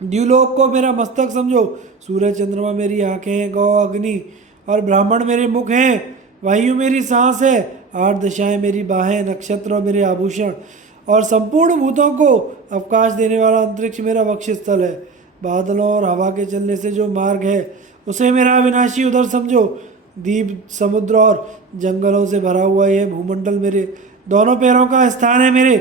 द्युलोक को मेरा मस्तक समझो। सूर्य चंद्रमा मेरी आंखें हैं, गौ, अग्नि और ब्राह्मण मेरे मुख हैं, वायु मेरी सांस है, 8 दिशाएं मेरी बाहें, नक्षत्र मेरे आभूषण और संपूर्ण भूतों को अवकाश देने वाला अंतरिक्ष मेरा वक्षस्थल है। बादलों और हवा के चलने से जो मार्ग है उसे मेरा अविनाशी उधर समझो। द्वीप, समुद्र और जंगलों से भरा हुआ यह भूमंडल मेरे दोनों पैरों का स्थान है। मेरे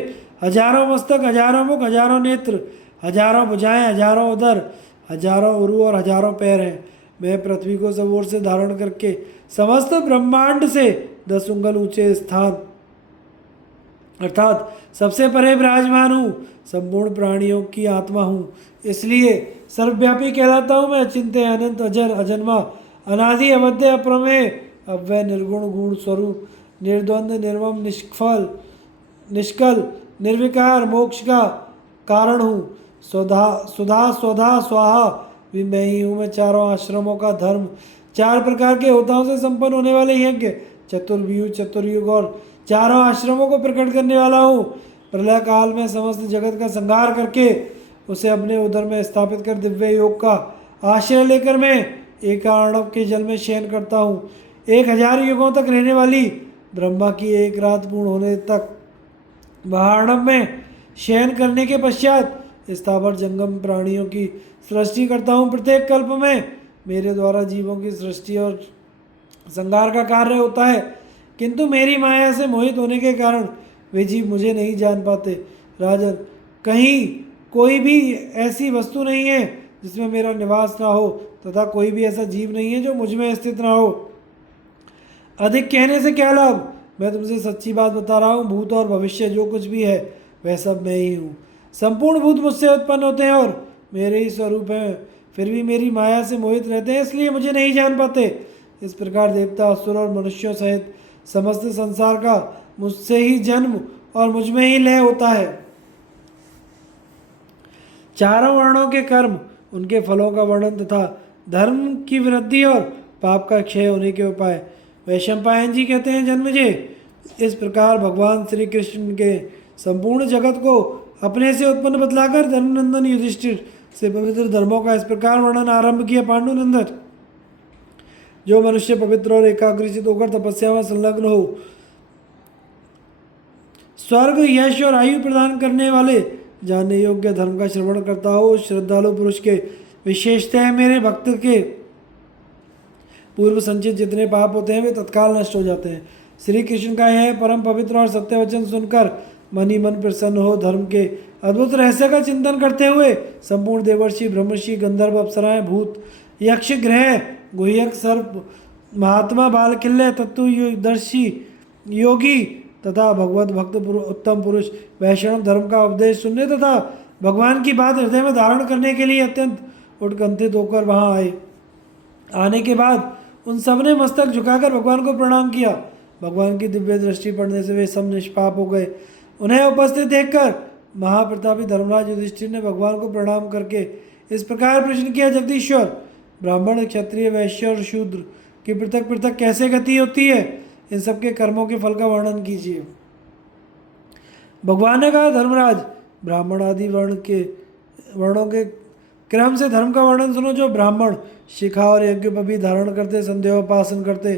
हजारों मस्तक, हजारों मुख, हजारों नेत्र, हजारों भुजाएं, हजारों उदर, हजारों उरु और हजारों पैर हैं। मैं पृथ्वी को सब ओर से धारण करके समस्त ब्रह्मांड से 10 उंगल ऊंचे स्थान अर्थात सबसे परे विराजमान हूँ। संपूर्ण प्राणियों की आत्मा हूँ, इसलिए सर्वव्यापी कहलाता हूँ। मैं अचिंत्य, अनंत, अजर, अजन्मा, अनादि, अवध्य, अप्रमेय, अव्यय, निर्गुण, गुण स्वरूप, निर्द्वंद्व, निर्मम, निष्कल, निर्विकार, मोक्ष का कारण हूँ। सुधा स्वधा स्वाहा भी मैं ही हूँ। मैं चारों आश्रमों का धर्म, 4 प्रकार के होताओं से संपन्न होने वाले यज्ञ, चतुर्व्यूह, चतुर्युग और चारों आश्रमों को प्रकट करने वाला हूँ। प्रलय काल में समस्त जगत का संहार करके उसे अपने उदर में स्थापित कर दिव्य योग का आश्रय लेकर मैं एकार्णव के जल में शयन करता हूँ। 1000 युगों तक रहने वाली ब्रह्मा की एक रात पूर्ण होने तक महार्णव में शयन करने के पश्चात स्थावर जंगम प्राणियों की सृष्टि करता हूँ। प्रत्येक कल्प में मेरे द्वारा जीवों की सृष्टि और संहार का कार्य होता है, किंतु मेरी माया से मोहित होने के कारण वे जीव मुझे नहीं जान पाते। राजन, कहीं कोई भी ऐसी वस्तु नहीं है जिसमें मेरा निवास ना हो, तथा कोई भी ऐसा जीव नहीं है जो मुझ में स्थित ना हो। अधिक कहने से क्या लाभ, मैं तुमसे सच्ची बात बता रहा हूँ। भूत और भविष्य जो कुछ भी है वह सब मैं ही हूँ। संपूर्ण भूत मुझसे उत्पन्न होते हैं और मेरे ही स्वरूप हैं, फिर भी मेरी माया से मोहित रहते हैं, इसलिए मुझे नहीं जान पाते। इस प्रकार देवता, असुर और मनुष्यों सहित समस्त संसार का मुझसे ही जन्म और मुझ में ही लय होता है। चारों वर्णों के कर्म, उनके फलों का वर्णन तथा धर्म की वृद्धि और पाप का क्षय होने के उपाय वैशंपायन जी कहते हैं। जन्मजय, इस प्रकार भगवान श्री कृष्ण के संपूर्ण जगत को अपने से उत्पन्न बतलाकर धर्मनंदन युधिष्ठिर से पवित्र धर्मों का इस प्रकार वर्णन आरंभ किया। पांडुनंदन, जो मनुष्य पवित्र और एकाग्रचित होकर तपस्या में संलग्न हो, स्वर्ग, यश और आयु प्रदान करने वाले जानने योग्य धर्म का श्रवण करता हो, श्रद्धालु पुरुष के विशेषता है मेरे भक्त के पूर्व संचित जितने पाप होते हैं वे तत्काल नष्ट हो जाते हैं। श्री कृष्ण का यह परम पवित्र और सत्य वचन सुनकर मन ही मन प्रसन्न हो धर्म के अद्भुत रहस्य का चिंतन करते हुए संपूर्ण देवर्षि, ब्रह्मर्षि, गंधर्व, अप्सराएं, भूत, यक्ष, ग्रह, गुह्यक, सर्प, महात्मा, बालकिल्य, तत्वदर्शी, योगी तथा भगवत भक्त उत्तम पुरुष वैष्णव धर्म का उपदेश सुनने तथा भगवान की बात हृदय में धारण करने के लिए अत्यंत उत्कंठित होकर वहां आए। आने के बाद उन सब ने मस्तक झुकाकर भगवान को प्रणाम किया। भगवान की दिव्य दृष्टि पड़ने से वे सब निष्पाप हो गए। उन्हें उपस्थित देखकर महाप्रतापी धर्मराज युधिष्ठिर ने भगवान को प्रणाम करके इस प्रकार प्रश्न किया, जगदीश्वर, ब्राह्मण, क्षत्रिय, वैश्य और शूद्र की पृथक पृथक कैसे गति होती है? इन सबके कर्मों के फल का वर्णन कीजिए। भगवान ने कहा, धर्मराज, ब्राह्मण आदि वर्णों के क्रम से धर्म का वर्णन सुनो। जो ब्राह्मण शिखा और यज्ञोपवीत धारण करते, संध्योपासन करते,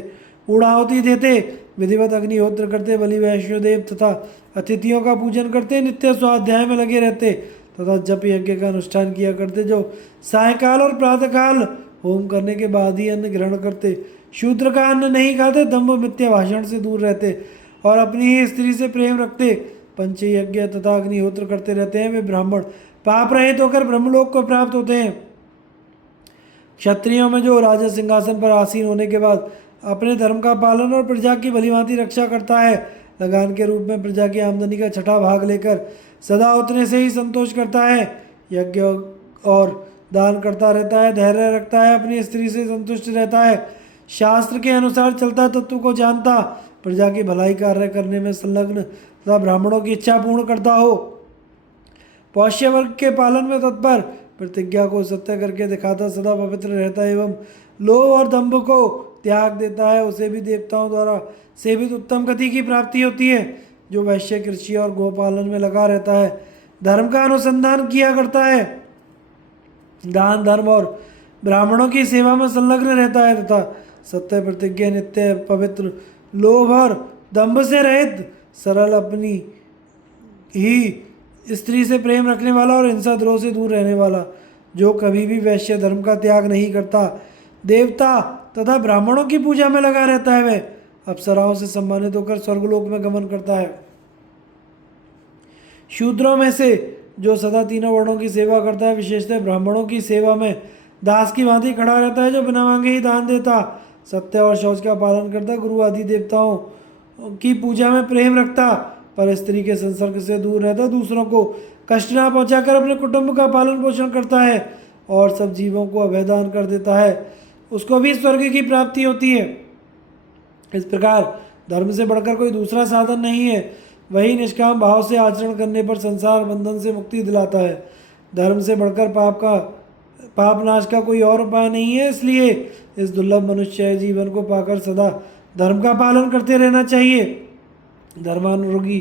पूर्णाहुति देते, विधिवत अग्निहोत्र करते, बलि वैष्णोदेव तथा अतिथियों का पूजन करते, नित्य स्वाध्याय में लगे रहते तथा जप यज्ञ का अनुष्ठान किया करते, जो सायकाल और प्रातःकाल होम करने के बाद ही अन्न ग्रहण करते, शूद्र का अन्न नहीं खाते, दम्भ मिथ्या भाषण से दूर रहते और अपनी ही स्त्री से प्रेम रखते, पंचयज्ञ तथा अग्निहोत्र करते रहते हैं, वे ब्राह्मण पाप रहित होकर ब्रह्मलोक को प्राप्त होते हैं। क्षत्रियों में जो राजा सिंहासन पर आसीन होने के बाद अपने धर्म का पालन और प्रजा की भलीभांति रक्षा करता है, लगान के रूप में प्रजा की आमदनी का छठा भाग लेकर सदा उतने से ही संतोष करता है, यज्ञ और दान करता रहता है, धैर्य रखता है, अपनी स्त्री से संतुष्ट रहता है, शास्त्र के अनुसार चलता, तत्व को जानता, प्रजा की भलाई कार्य करने में संलग्न तथा ब्राह्मणों की इच्छा पूर्ण करता हो, पौष्य वर्ग के पालन में तत्पर, प्रतिज्ञा को सत्य करके दिखाता, सदा पवित्र रहता एवं लोभ और दंभ को त्याग देता है, उसे भी देवताओं द्वारा सेवित उत्तम गति की प्राप्ति होती है। जो वैश्य, कृषि और गोपालन में लगा रहता है, धर्म का अनुसंधान किया करता है, दान धर्म और ब्राह्मणों की सेवा में संलग्न रहता है तथा सत्य, प्रतिज्ञा, नित्य पवित्र, लोभ और दंभ से रहित, सरल, अपनी ही स्त्री से प्रेम रखने वाला और हिंसा द्रोह से दूर रहने वाला, जो कभी भी वैश्य धर्म का त्याग नहीं करता, देवता तथा ब्राह्मणों की पूजा में लगा रहता है, वह अप्सराओं से सम्मानित होकर स्वर्गलोक में गमन करता है। शूद्रों में से जो सदा तीनों वर्णों की सेवा करता है, विशेषतः ब्राह्मणों की सेवा में दास की भांति खड़ा रहता है, जो बिना मांगे ही दान देता, सत्य और शौच का पालन करता, गुरु आदि देवताओं की पूजा में प्रेम रखता, पर स्त्री के संसर्ग से दूर रहता, दूसरों को कष्ट न पहुंचाकर अपने कुटुंब का पालन पोषण करता है और सब जीवों को अभयदान कर देता है, उसको भी स्वर्ग की प्राप्ति होती है। इस प्रकार धर्म से बढ़कर कोई दूसरा साधन नहीं है, वही निष्काम भाव से आचरण करने पर संसार बंधन से मुक्ति दिलाता है। धर्म से बढ़कर पाप नाश का कोई और उपाय नहीं है, इसलिए इस दुर्लभ मनुष्य जीवन को पाकर सदा धर्म का पालन करते रहना चाहिए। धर्मानुरोगी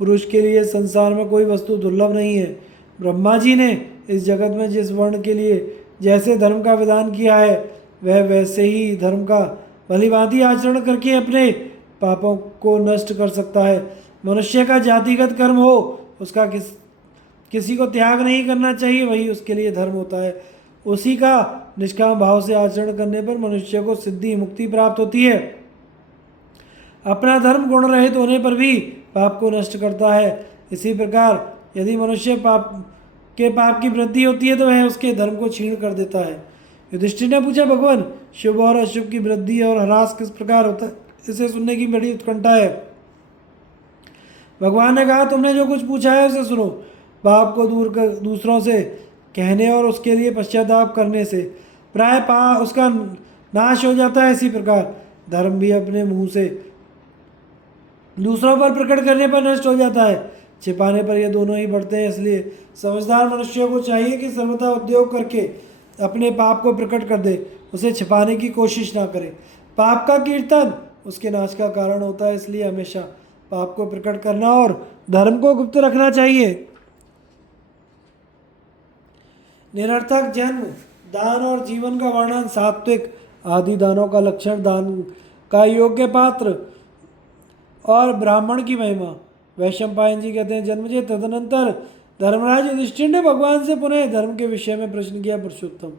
पुरुष के लिए संसार में कोई वस्तु दुर्लभ नहीं है। ब्रह्मा जी ने इस जगत में जिस वर्ण के लिए जैसे धर्म का विधान किया है, वह वैसे ही धर्म का भलीभांति आचरण करके अपने पापों को नष्ट कर सकता है। मनुष्य का जातिगत कर्म हो, उसका किसी को त्याग नहीं करना चाहिए, वही उसके लिए धर्म होता है। उसी का निष्काम भाव से आचरण करने पर मनुष्य को सिद्धि मुक्ति प्राप्त होती है। अपना धर्म गुण रहित होने पर भी पाप को नष्ट करता है। इसी प्रकार यदि मनुष्य पाप की वृद्धि होती है तो वह उसके धर्म को क्षीण कर देता है। युधिष्ठिर ने पूछा, भगवान, शुभ और अशुभ की वृद्धि और ह्रास किस प्रकार होता है? इसे सुनने की बड़ी उत्कंठा है। भगवान ने कहा, तुमने जो कुछ पूछा है उसे सुनो। पाप को दूर कर दूसरों से कहने और उसके लिए पश्चाताप करने से प्राय उसका नाश हो जाता है। इसी प्रकार धर्म भी अपने मुंह से दूसरों पर प्रकट करने पर नष्ट हो जाता है, छिपाने पर ये दोनों ही बढ़ते हैं। इसलिए समझदार मनुष्यों को चाहिए कि सर्वथा उद्योग करके अपने पाप को प्रकट कर दे, उसे छिपाने की कोशिश ना करे। पाप का कीर्तन उसके नाश का कारण होता है, इसलिए हमेशा पाप को प्रकट करना और धर्म को गुप्त रखना चाहिए। निरर्थक जन्म, दान और जीवन का वर्णन, सात्विक आदि दानों का लक्षण, दान का योग्य पात्र और ब्राह्मण की महिमा। वैशंपायन जी कहते हैं, जन्मजय तदनंतर धर्मराज युधिष्ठिर ने भगवान से पुनः धर्म के विषय में प्रश्न किया, पुरुषोत्तम,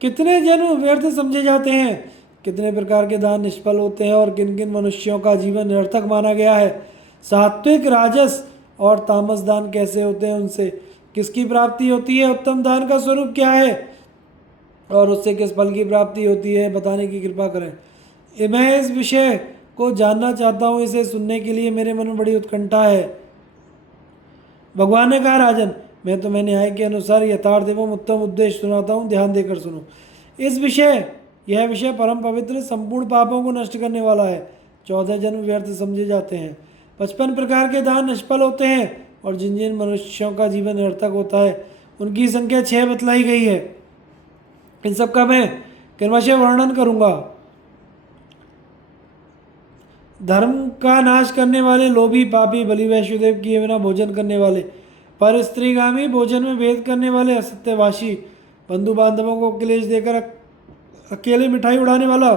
कितने जन्म व्यर्थ समझे जाते हैं? कितने प्रकार के दान निष्फल होते हैं और किन किन मनुष्यों का जीवन निरर्थक माना गया है? सात्विक, राजस और तामस दान कैसे होते हैं? उनसे किसकी प्राप्ति होती है? उत्तम दान का स्वरूप क्या है और उससे किस फल की प्राप्ति होती है? बताने की कृपा करें। मैं इस विषय को जानना चाहता हूँ, इसे सुनने के लिए मेरे मन में बड़ी उत्कंठा है। भगवान ने कहा, राजन, मैं तुम्हें न्याय के अनुसार यथार्थ एवं उत्तम उद्देश्य सुनाता हूँ, ध्यान देकर सुनो। यह विषय परम पवित्र, संपूर्ण पापों को नष्ट करने वाला है। 14 जन्म व्यर्थ समझे जाते हैं। 55 प्रकार के दान निष्फल होते हैं और जिन जिन मनुष्यों का जीवन निरर्थक होता है उनकी संख्या 6 बतलाई गई है। इन सब का मैं क्रमशः वर्णन करूंगा। धर्म का नाश करने वाले, लोभी, पापी, बलि वैश्वदेव किए बिना भोजन करने वाले, पर स्त्रीगामी, भोजन में भेद करने वाले, असत्यवासी, बंधु बांधवों को क्लेश देकर अकेले मिठाई उड़ाने वाला,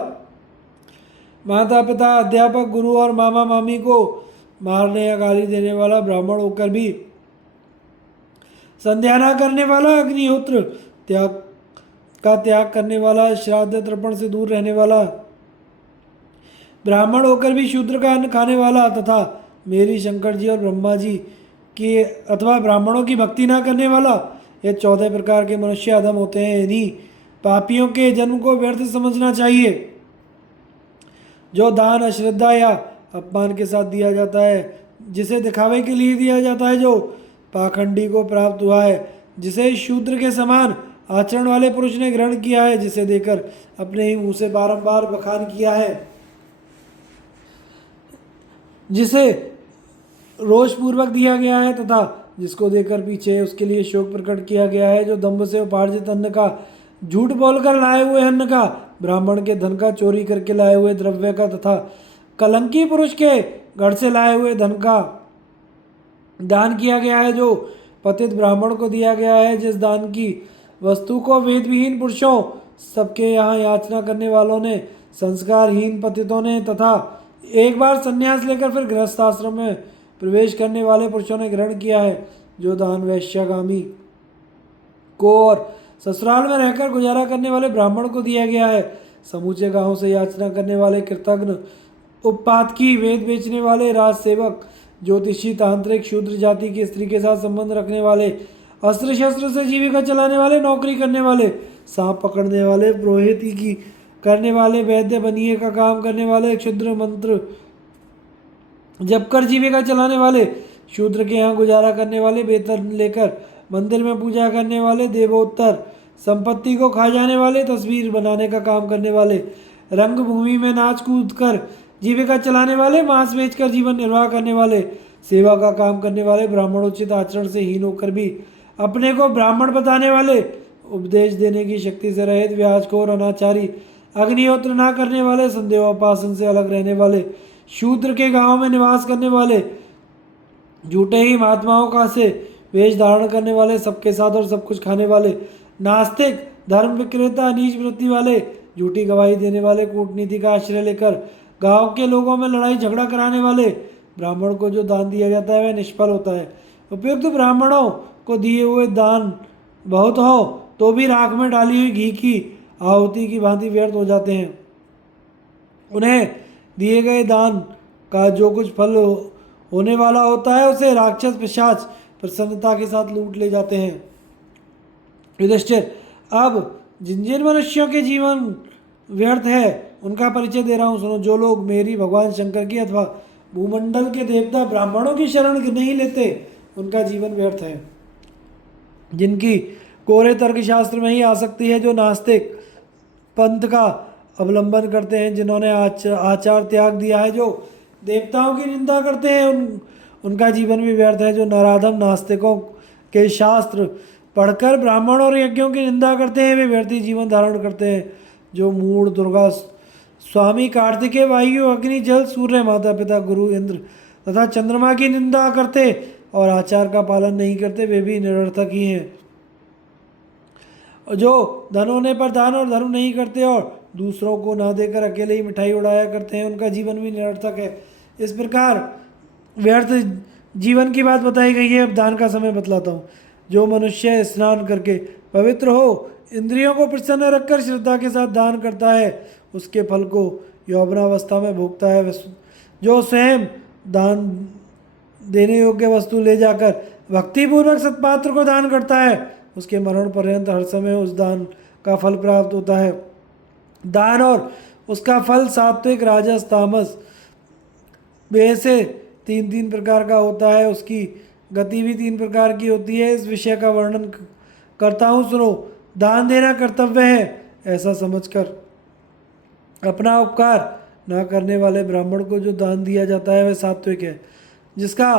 माता पिता, अध्यापक, गुरु और मामा मामी को मारने या गाली देने वाला, ब्राह्मण होकर भी संध्या न करने वाला, अग्निहोत्र त्याग करने वाला, श्राद्ध तर्पण से दूर रहने वाला, ब्राह्मण होकर भी शूद्र का अन्न खाने वाला, तथा मेरी, शंकर जी और ब्रह्मा जी की अथवा ब्राह्मणों की भक्ति ना करने वाला, ये 14 प्रकार के मनुष्य अधम होते हैं। इन्हीं पापियों के जन्म को व्यर्थ समझना चाहिए। जो दान अश्रद्धा या अपमान के साथ दिया जाता है, जिसे दिखावे के लिए दिया जाता है, जो पाखंडी को प्राप्त हुआ है, जिसे शूद्र के समान आचरण वाले पुरुष ने ग्रहण किया है, जिसे देकर अपने ही मुंह से बारंबार बखान किया है, जिसे रोषपूर्वक दिया गया है तथा जिसको देकर पीछे उसके लिए शोक प्रकट किया गया है, जो दंभ से उपार्जित अन्न का, झूठ बोलकर लाए हुए अन्न का, ब्राह्मण के धन का, चोरी करके लाए हुए द्रव्य का तथा कलंकी पुरुष के घर से लाए हुए धन का दान किया गया है, जो पतित ब्राह्मण को दिया गया है, जिस दान की वस्तु को वेदविहीन पुरुषों, सबके यहाँ याचना करने वालों ने, संस्कारहीन पतितों ने तथा एक बार संन्यास लेकर फिर गृहस्थ आश्रम में प्रवेश करने वाले पुरुषों ने ग्रहण किया है, जो दान वैश्यागामी को और ससुराल में रहकर गुजारा करने वाले ब्राह्मण को दिया गया है, समूचे गांव से याचना करने वाले कृतघ्न, उपपातकी, वेद बेचने वाले, राजसेवक, ज्योतिषी, तांत्रिक, शूद्र जाति की स्त्री के साथ संबंध रखने वाले, अस्त्र शस्त्र से जीविका चलाने वाले, नौकरी करने वाले, सांप पकड़ने वाले, पुरोहिती की करने वाले, वैद्य बनिए का काम करने वाले, क्षुद्र मंत्र जप कर जीविका चलाने वाले, शूद्र के यहाँ गुजारा करने वाले, वेतन लेकर मंदिर में पूजा करने वाले, देवोत्तर संपत्ति को खा जाने वाले, तस्वीर बनाने का काम करने वाले, रंग भूमि में नाच कूद कर जीविका चलाने वाले, मांस बेचकर जीवन निर्वाह करने वाले, सेवा का काम करने वाले, ब्राह्मणोचित आचरण से हीन होकर भी अपने को ब्राह्मण बताने वाले, उपदेश देने की शक्ति से रहित व्याजखोर, अनाचारी, अग्निहोत्र ना करने वाले, संदेहोपासन से अलग रहने वाले, शूद्र के गांव में निवास करने वाले, झूठे ही महात्माओं का से वेश धारण करने वाले, सबके साथ और सब कुछ खाने वाले, नास्तिक, धर्म विक्रेता, नीच वृत्ति वाले, झूठी गवाही देने वाले, कूटनीति का आश्रय लेकर गांव के लोगों में लड़ाई झगड़ा कराने वाले, ब्राह्मण को जो दान दिया जाता है वह निष्फल होता है। उपयुक्त ब्राह्मणों को दिए हुए दान बहुत हो तो भी राख में डाली हुई घी की आहुति की भांति व्यर्थ हो जाते हैं। उन्हें दिए गए दान का जो कुछ फल होने वाला होता है उसे राक्षस पिशाच प्रसन्नता के साथ लूट ले जाते हैं। युधिष्ठिर, अब जिन जिन मनुष्यों के जीवन व्यर्थ है उनका परिचय दे रहा हूँ, सुनो। जो लोग मेरी, भगवान शंकर की अथवा भूमंडल के देवता ब्राह्मणों की शरण नहीं लेते उनका जीवन व्यर्थ है। जिनकी कोरे तर्कशास्त्र में ही आसक्ति है, जो नास्तिक पंथ का अवलंबन करते हैं, जिन्होंने आचार त्याग दिया है, जो देवताओं की निंदा करते हैं, उनका जीवन भी व्यर्थ है। जो नराधम नास्तिकों के शास्त्र पढ़कर ब्राह्मण और यज्ञों की निंदा करते हैं वे व्यर्थी जीवन धारण करते हैं। जो मूढ़ दुर्गा, स्वामी कार्तिकेय, वायु, अग्नि, जल, सूर्य, माता पिता, गुरु, इंद्र तथा चंद्रमा की निंदा करते और आचार का पालन नहीं करते वे भी निरर्थक ही हैं। जो धन होने पर दान और धर्म नहीं करते और दूसरों को ना देकर अकेले ही मिठाई उड़ाया करते हैं उनका जीवन भी निरर्थक है। इस प्रकार व्यर्थ जीवन की बात बताई गई है। अब दान का समय बतलाता हूँ। जो मनुष्य स्नान करके पवित्र हो, इंद्रियों को प्रसन्न रखकर श्रद्धा के साथ दान करता है उसके फल को यौवनावस्था में भोगता है। जो स्वयं दान देने योग्य वस्तु ले जाकर भक्तिपूर्वक सत्पात्र को दान करता है उसके मरण पर्यंत हर समय उस दान का फल प्राप्त होता है। दान और उसका फल सात्विक, राजस, तामस वे से तीन तीन प्रकार का होता है। उसकी गति भी तीन प्रकार की होती है। इस विषय का वर्णन करता हूँ, सुनो। दान देना कर्तव्य है ऐसा समझकर अपना उपकार न करने वाले ब्राह्मण को जो दान दिया जाता है वह सात्विक है। जिसका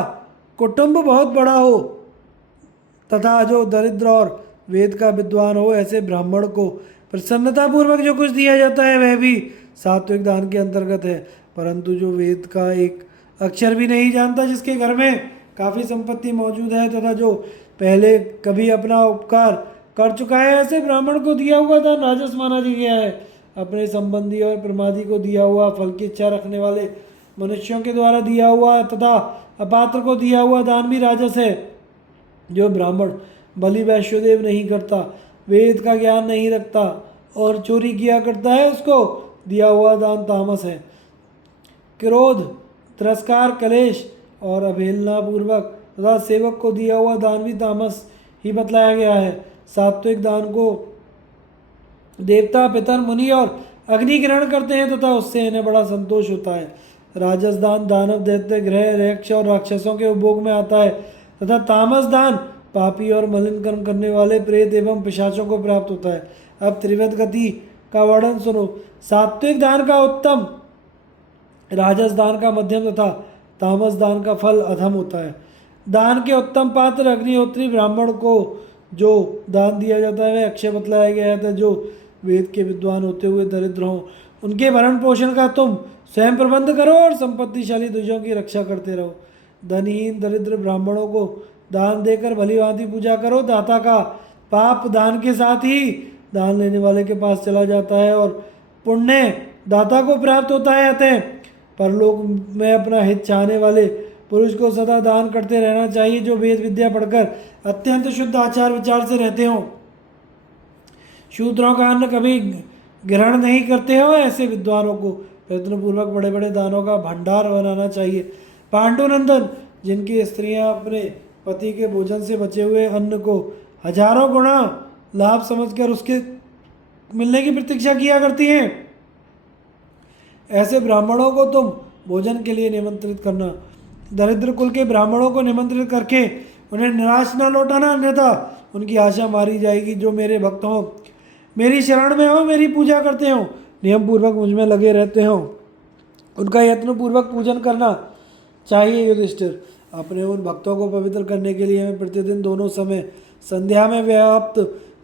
कुटुंब बहुत बड़ा हो तथा जो दरिद्र और वेद का विद्वान हो, ऐसे ब्राह्मण को प्रसन्नतापूर्वक जो कुछ दिया जाता है वह भी सात्विक दान के अंतर्गत है। परंतु जो वेद का एक अक्षर भी नहीं जानता, जिसके घर में काफ़ी संपत्ति मौजूद है तथा जो पहले कभी अपना उपकार कर चुका है, ऐसे ब्राह्मण को दिया हुआ दान राजस माना गया है। अपने संबंधी और प्रमादी को दिया हुआ, फल की इच्छा रखने वाले मनुष्यों के द्वारा दिया हुआ तथा अपात्र को दिया हुआ दान भी राजस है। जो ब्राह्मण बलि वैश्योदेव नहीं करता, वेद का ज्ञान नहीं रखता और चोरी किया करता है उसको दिया हुआ दान तामस है। क्रोध, तिरस्कार, कलेश और अवहेलना पूर्वक तथा सेवक को दिया हुआ दान भी तामस ही बतलाया गया है। सात्विक दान को देवता, पितर, मुनि और अग्नि ग्रहण करते हैं तथा उससे इन्हें बड़ा संतोष होता है। राजस दान दानव, दैत्य, ग्रह, यक्ष और राक्षसों के उपभोग में आता है तथा तामस दान पापी और मलिन कर्म करने वाले प्रेत एवं पिशाचों को प्राप्त होता है। अब त्रिविध गति का वर्णन सुनो। सात्विक दान का उत्तम, राजस दान का मध्यम तथा तामस दान का फल अधम होता है। दान के उत्तम पात्र अग्निहोत्री ब्राह्मण को जो दान दिया जाता है वह अक्षय बतलाया गया था। जो वेद के विद्वान होते हुए दरिद्र हों, उनके भरण पोषण का तुम स्वयं प्रबंध करो और संपत्तिशाली द्विजों की रक्षा करते रहो। धनहीन दरिद्र ब्राह्मणों को दान देकर भली भांति पूजा करो। दाता का पाप दान के साथ ही दान लेने वाले के पास चला जाता है और पुण्य दाता को प्राप्त होता है। अतः परलोक में अपना हित चाहने वाले पुरुष को सदा दान करते रहना चाहिए, जो वेद विद्या पढ़कर अत्यंत शुद्ध आचार विचार से रहते हों, शूद्रों का अन्न कभी ग्रहण नहीं करते हो। ऐसे विद्वानों को प्रयत्नपूर्वक बड़े बड़े दानों का भंडार बनाना चाहिए। पांडुनंदन, जिनकी स्त्रियां अपने पति के भोजन से बचे हुए अन्न को हजारों गुना लाभ समझकर उसके मिलने की प्रतीक्षा किया करती हैं, ऐसे ब्राह्मणों को तुम भोजन के लिए निमंत्रित करना। दरिद्र कुल के ब्राह्मणों को निमंत्रित करके उन्हें निराश न लौटाना, अन्यथा उनकी आशा मारी जाएगी। जो मेरे भक्त हों, मेरी शरण में हो, मेरी पूजा करते हों, नियम पूर्वक मुझ में लगे रहते हों, उनका यत्नपूर्वक पूजन करना चाहिए। युधिष्ठिर, अपने उन भक्तों को पवित्र करने के लिए मैं प्रतिदिन दोनों समय संध्या में व्याप्त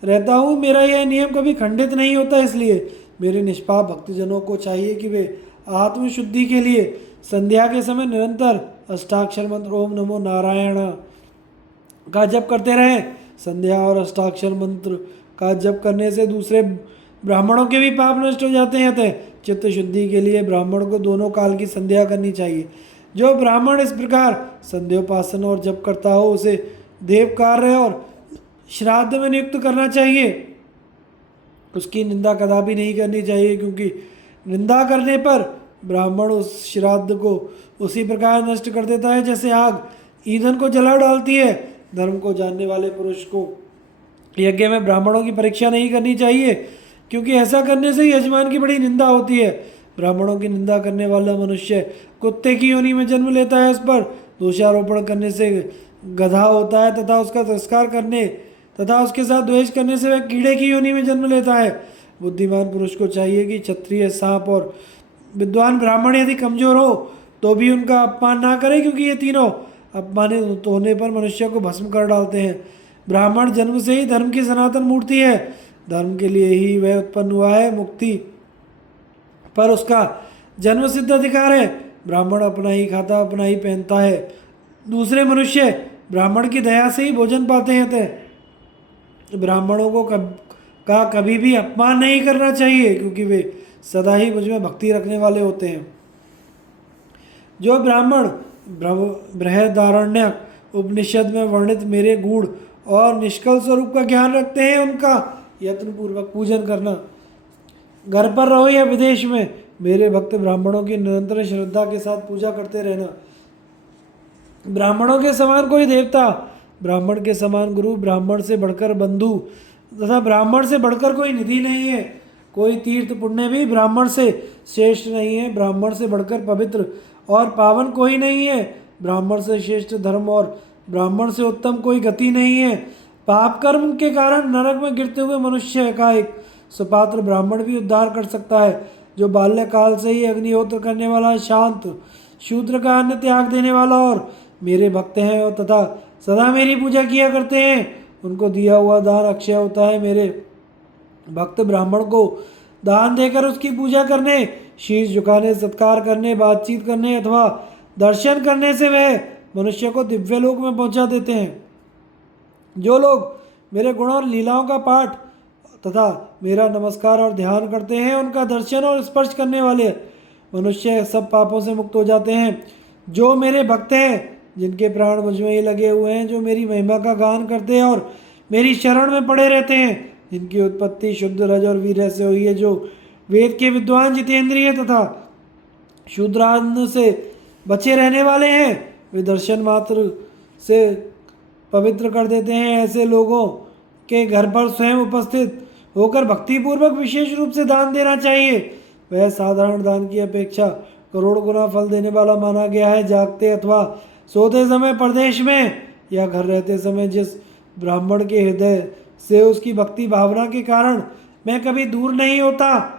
रहता हूँ। मेरा यह नियम कभी खंडित नहीं होता, इसलिए मेरे निष्पाप भक्तजनों को चाहिए कि वे आत्मशुद्धि के लिए संध्या के समय निरंतर अष्टाक्षर मंत्र ओम नमो नारायण का जप करते रहें। संध्या और अष्टाक्षर मंत्र का जप करने से दूसरे ब्राह्मणों के भी पाप नष्ट हो जाते हैं। अतः चित्त शुद्धि के लिए ब्राह्मण को दोनों काल की संध्या करनी चाहिए। जो ब्राह्मण इस प्रकार संध्योपासन और जप करता हो उसे देव कार्य और श्राद्ध में नियुक्त करना चाहिए, उसकी निंदा कदापि नहीं करनी चाहिए, क्योंकि निंदा करने पर ब्राह्मण उस श्राद्ध को उसी प्रकार नष्ट कर देता है जैसे आग ईंधन को जला डालती है। धर्म को जानने वाले पुरुष को यज्ञ में ब्राह्मणों की परीक्षा नहीं करनी चाहिए, क्योंकि ऐसा करने से यजमान की बड़ी निंदा होती है। ब्राह्मणों की निंदा करने वाला मनुष्य कुत्ते की योनि में जन्म लेता है, उस पर दोषारोपण करने से गधा होता है तथा उसका तिरस्कार करने तथा उसके साथ द्वेष करने से वह कीड़े की योनि में जन्म लेता है। बुद्धिमान पुरुष को चाहिए कि क्षत्रिय, सांप और विद्वान ब्राह्मण यदि कमजोर हो तो भी उनका अपमान ना करे, क्योंकि ये तीनों अपमानित होने पर मनुष्य को भस्म कर डालते हैं। ब्राह्मण जन्म से ही धर्म की सनातन मूर्ति है, धर्म के लिए ही वह उत्पन्न हुआ है, मुक्ति पर उसका जन्म सिद्ध अधिकार है। ब्राह्मण अपना ही खाता, अपना ही पहनता है, दूसरे मनुष्य ब्राह्मण की दया से ही भोजन पाते हैं। अतः ब्राह्मणों को कभी भी अपमान नहीं करना चाहिए, क्योंकि वे सदा ही मुझ में भक्ति रखने वाले होते हैं। जो ब्राह्मण बृहदारण्यक उपनिषद में वर्णित मेरे गूढ़ और निष्कल स्वरूप का ज्ञान रखते हैं, उनका यत्नपूर्वक पूजन करना। घर पर रहो या विदेश में, मेरे भक्त ब्राह्मणों की निरंतर श्रद्धा के साथ पूजा करते रहना। ब्राह्मणों के समान कोई देवता, ब्राह्मण के समान गुरु, ब्राह्मण से बढ़कर बंधु तथा ब्राह्मण से बढ़कर कोई निधि नहीं है। कोई तीर्थ पुण्य भी ब्राह्मण से श्रेष्ठ नहीं है। ब्राह्मण से बढ़कर पवित्र और पावन कोई नहीं है। ब्राह्मण से श्रेष्ठ धर्म और ब्राह्मण से उत्तम कोई गति नहीं है। पाप कर्म के कारण नरक में गिरते हुए मनुष्य का एक सुपात्र ब्राह्मण भी उद्धार कर सकता है, जो बाल्यकाल से ही अग्निहोत्र करने वाला, शांत, शूद्र का अन्न त्याग देने वाला और मेरे भक्त हैं और तथा सदा मेरी पूजा किया करते हैं। उनको दिया हुआ दान अक्षय होता है। मेरे भक्त ब्राह्मण को दान देकर उसकी पूजा करने, शीश झुकाने, सत्कार करने, बातचीत करने अथवा दर्शन करने से वह मनुष्य को दिव्य लोक में पहुंचा देते हैं। जो लोग मेरे गुण और लीलाओं का पाठ तथा मेरा नमस्कार और ध्यान करते हैं, उनका दर्शन और स्पर्श करने वाले मनुष्य सब पापों से मुक्त हो जाते हैं। जो मेरे भक्त हैं, जिनके प्राण मुझ में ही लगे हुए हैं, जो मेरी महिमा का गान करते हैं और मेरी शरण में पड़े रहते हैं, जिनकी उत्पत्ति शुद्ध रज और वीर्य से हुई है, जो वेद के विद्वान, जितेंद्रिय तथा शूद्रान्न से बचे रहने वाले हैं, वे दर्शन मात्र से पवित्र कर देते हैं। ऐसे लोगों के घर पर स्वयं उपस्थित होकर भक्तिपूर्वक विशेष रूप से दान देना चाहिए। वह साधारण दान की अपेक्षा करोड़ गुना फल देने वाला माना गया है। जागते अथवा सोते समय, परदेश में या घर रहते समय, जिस ब्राह्मण के हृदय से उसकी भक्ति भावना के कारण मैं कभी दूर नहीं होता,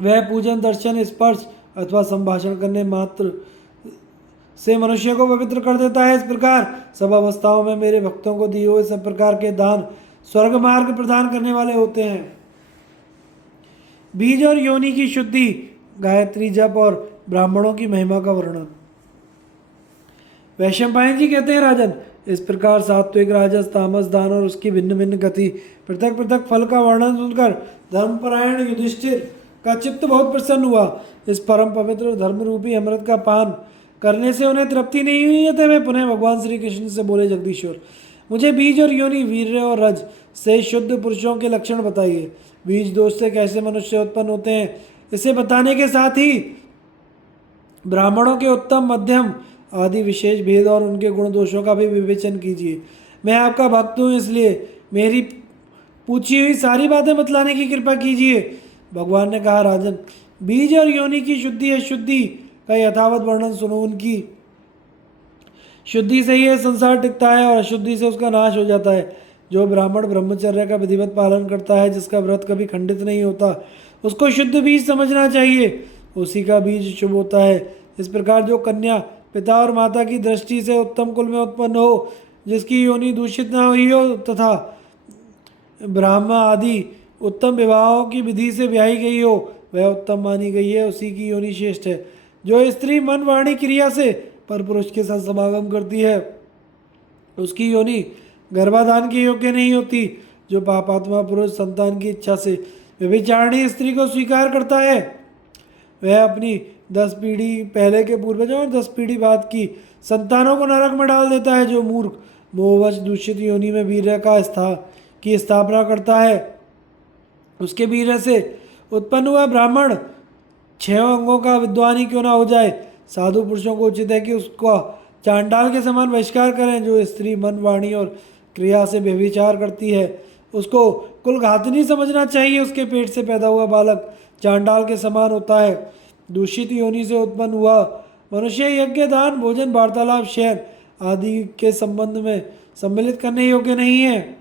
वह पूजन, दर्शन, स्पर्श अथवा संभाषण करने मात्र से मनुष्य को पवित्र कर देता है। इस प्रकार सब अवस्थाओं में मेरे भक्तों को दिए हुए सब प्रकार के दान स्वर्ग मार्ग प्रदान करने वाले होते हैं। बीज और योनि की शुद्धि, गायत्री जप और ब्राह्मणों की महिमा का वर्णन। वैशंपायन जी कहते हैं, राजन, इस प्रकार सात्विक, राजस, तामस दान और उसकी भिन्न भिन्न गति, पृथक पृथक फल का वर्णन सुनकर धर्मपरायण युधिष्ठिर का चित्त बहुत प्रसन्न हुआ। इस परम पवित्र धर्म रूपी अमृत का पान करने से उन्हें तृप्ति नहीं हुई है, तो वे पुनः भगवान श्री कृष्ण से बोले, जगदीश्वर, मुझे बीज और योनि, वीर्य और रज से शुद्ध पुरुषों के लक्षण बताइए। बीज दोष से कैसे मनुष्य उत्पन्न होते हैं, इसे बताने के साथ ही ब्राह्मणों के उत्तम, मध्यम आदि विशेष भेद और उनके गुण दोषों का भी विवेचन कीजिए। मैं आपका भक्त हूँ, इसलिए मेरी पूछी हुई सारी बातें बतलाने की कृपा कीजिए। भगवान ने कहा, राजन, बीज और योनि की शुद्धि अशुद्धि का यथावत वर्णन सुनो। उनकी शुद्धि से ही संसार टिकता है और अशुद्धि से उसका नाश हो जाता है। जो ब्राह्मण ब्रह्मचर्य का विधिवत पालन करता है, जिसका व्रत कभी खंडित नहीं होता, उसको शुद्ध बीज समझना चाहिए, उसी का बीज शुभ होता है। इस प्रकार जो कन्या पिता और माता की दृष्टि से उत्तम कुल में उत्पन्न हो, जिसकी योनि दूषित न हुई हो तथा ब्राह्मण आदि उत्तम विवाहों की विधि से ब्याही गई हो, वह उत्तम मानी गई है, उसी की योनि श्रेष्ठ है। जो स्त्री मन वाणी क्रिया से पर पुरुष के साथ समागम करती है, उसकी योनि गर्भाधान के योग्य नहीं होती। जो पापात्मा पुरुष संतान की इच्छा से व्यभिचारिणी स्त्री को स्वीकार करता है, वह अपनी 10 पीढ़ी पहले के पूर्वजों और 10 पीढ़ी बाद की संतानों को नरक में डाल देता है। जो मूर्ख मोहवश दूषित योनि में वीर्य की स्थापना करता है। उसके वीर्य से उत्पन्न हुआ ब्राह्मण 6 अंगों का विद्वान ही क्यों ना हो जाए। साधु पुरुषों को उचित है कि उसका चांडाल के समान बहिष्कार करें। जो स्त्री मन वाणी और क्रिया से व्यभिचार करती है उसको कुलघातनी समझना चाहिए। उसके पेट से पैदा हुआ बालक चांडाल के समान होता है। दूषित योनि से उत्पन्न हुआ मनुष्य यज्ञ दान भोजन वार्तालाप शयन आदि के संबंध में सम्मिलित करने योग्य नहीं है।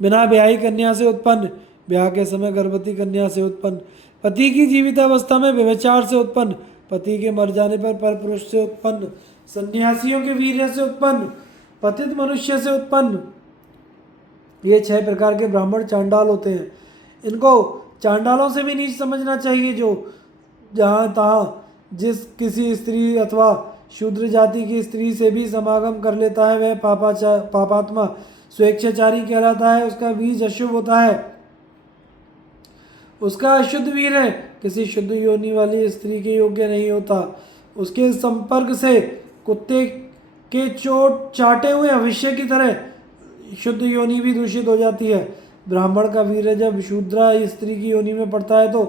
बिना ब्याही कन्या से उत्पन्न, ब्याह के समय गर्भवती कन्या से उत्पन्न, पति की जीवितावस्था में व्यभिचार से उत्पन्न, पति के मर जाने पर परपुरुष से उत्पन्न, सन्यासियों के वीर्य से उत्पन्न, पतित मनुष्य से उत्पन्न, ये 6 प्रकार के ब्राह्मण चांडाल होते हैं। इनको चांडालों से भी नीच समझना चाहिए। जो जहाँ तहाँ जिस किसी स्त्री अथवा शूद्र जाति की स्त्री से भी समागम कर लेता है वह पापात्मा स्वेच्छाचारी कहलाता है। उसका बीज अशुभ होता है, उसका अशुद्ध वीर है किसी शुद्ध योनि वाली स्त्री के योग्य नहीं होता। उसके संपर्क से कुत्ते के चोट चाटे हुए अवश्य की तरह शुद्ध योनि भी दूषित हो जाती है। ब्राह्मण का वीर जब शूद्रा स्त्री की योनि में पड़ता है तो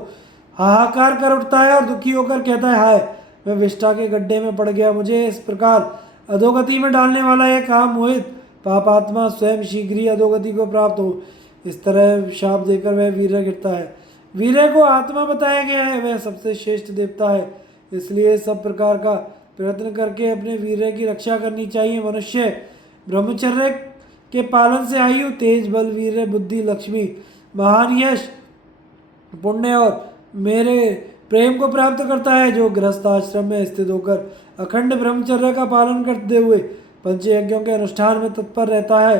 हाहाकार कर उठता है और दुखी होकर कहता है, हाय मैं विष्ठा के गड्ढे में पड़ गया। मुझे इस प्रकार अधोगति में डालने वाला यह काम मोहित पापात्मा स्वयं शीघ्र ही अधोगति को प्राप्त हो। इस तरह शाप देकर वह वीर्य गिरता है। वीर्य को आत्मा बताया गया है, वह सबसे श्रेष्ठ देवता है। इसलिए सब प्रकार का प्रयत्न करके अपने वीर्य की रक्षा करनी चाहिए। मनुष्य ब्रह्मचर्य के पालन से आयु तेज बल वीर्य बुद्धि लक्ष्मी महान यश पुण्य और मेरे प्रेम को प्राप्त करता है। जो गृहस्थ आश्रम में स्थित होकर अखंड ब्रह्मचर्य का पालन करते हुए पंचयज्ञों के अनुष्ठान में तत्पर रहता है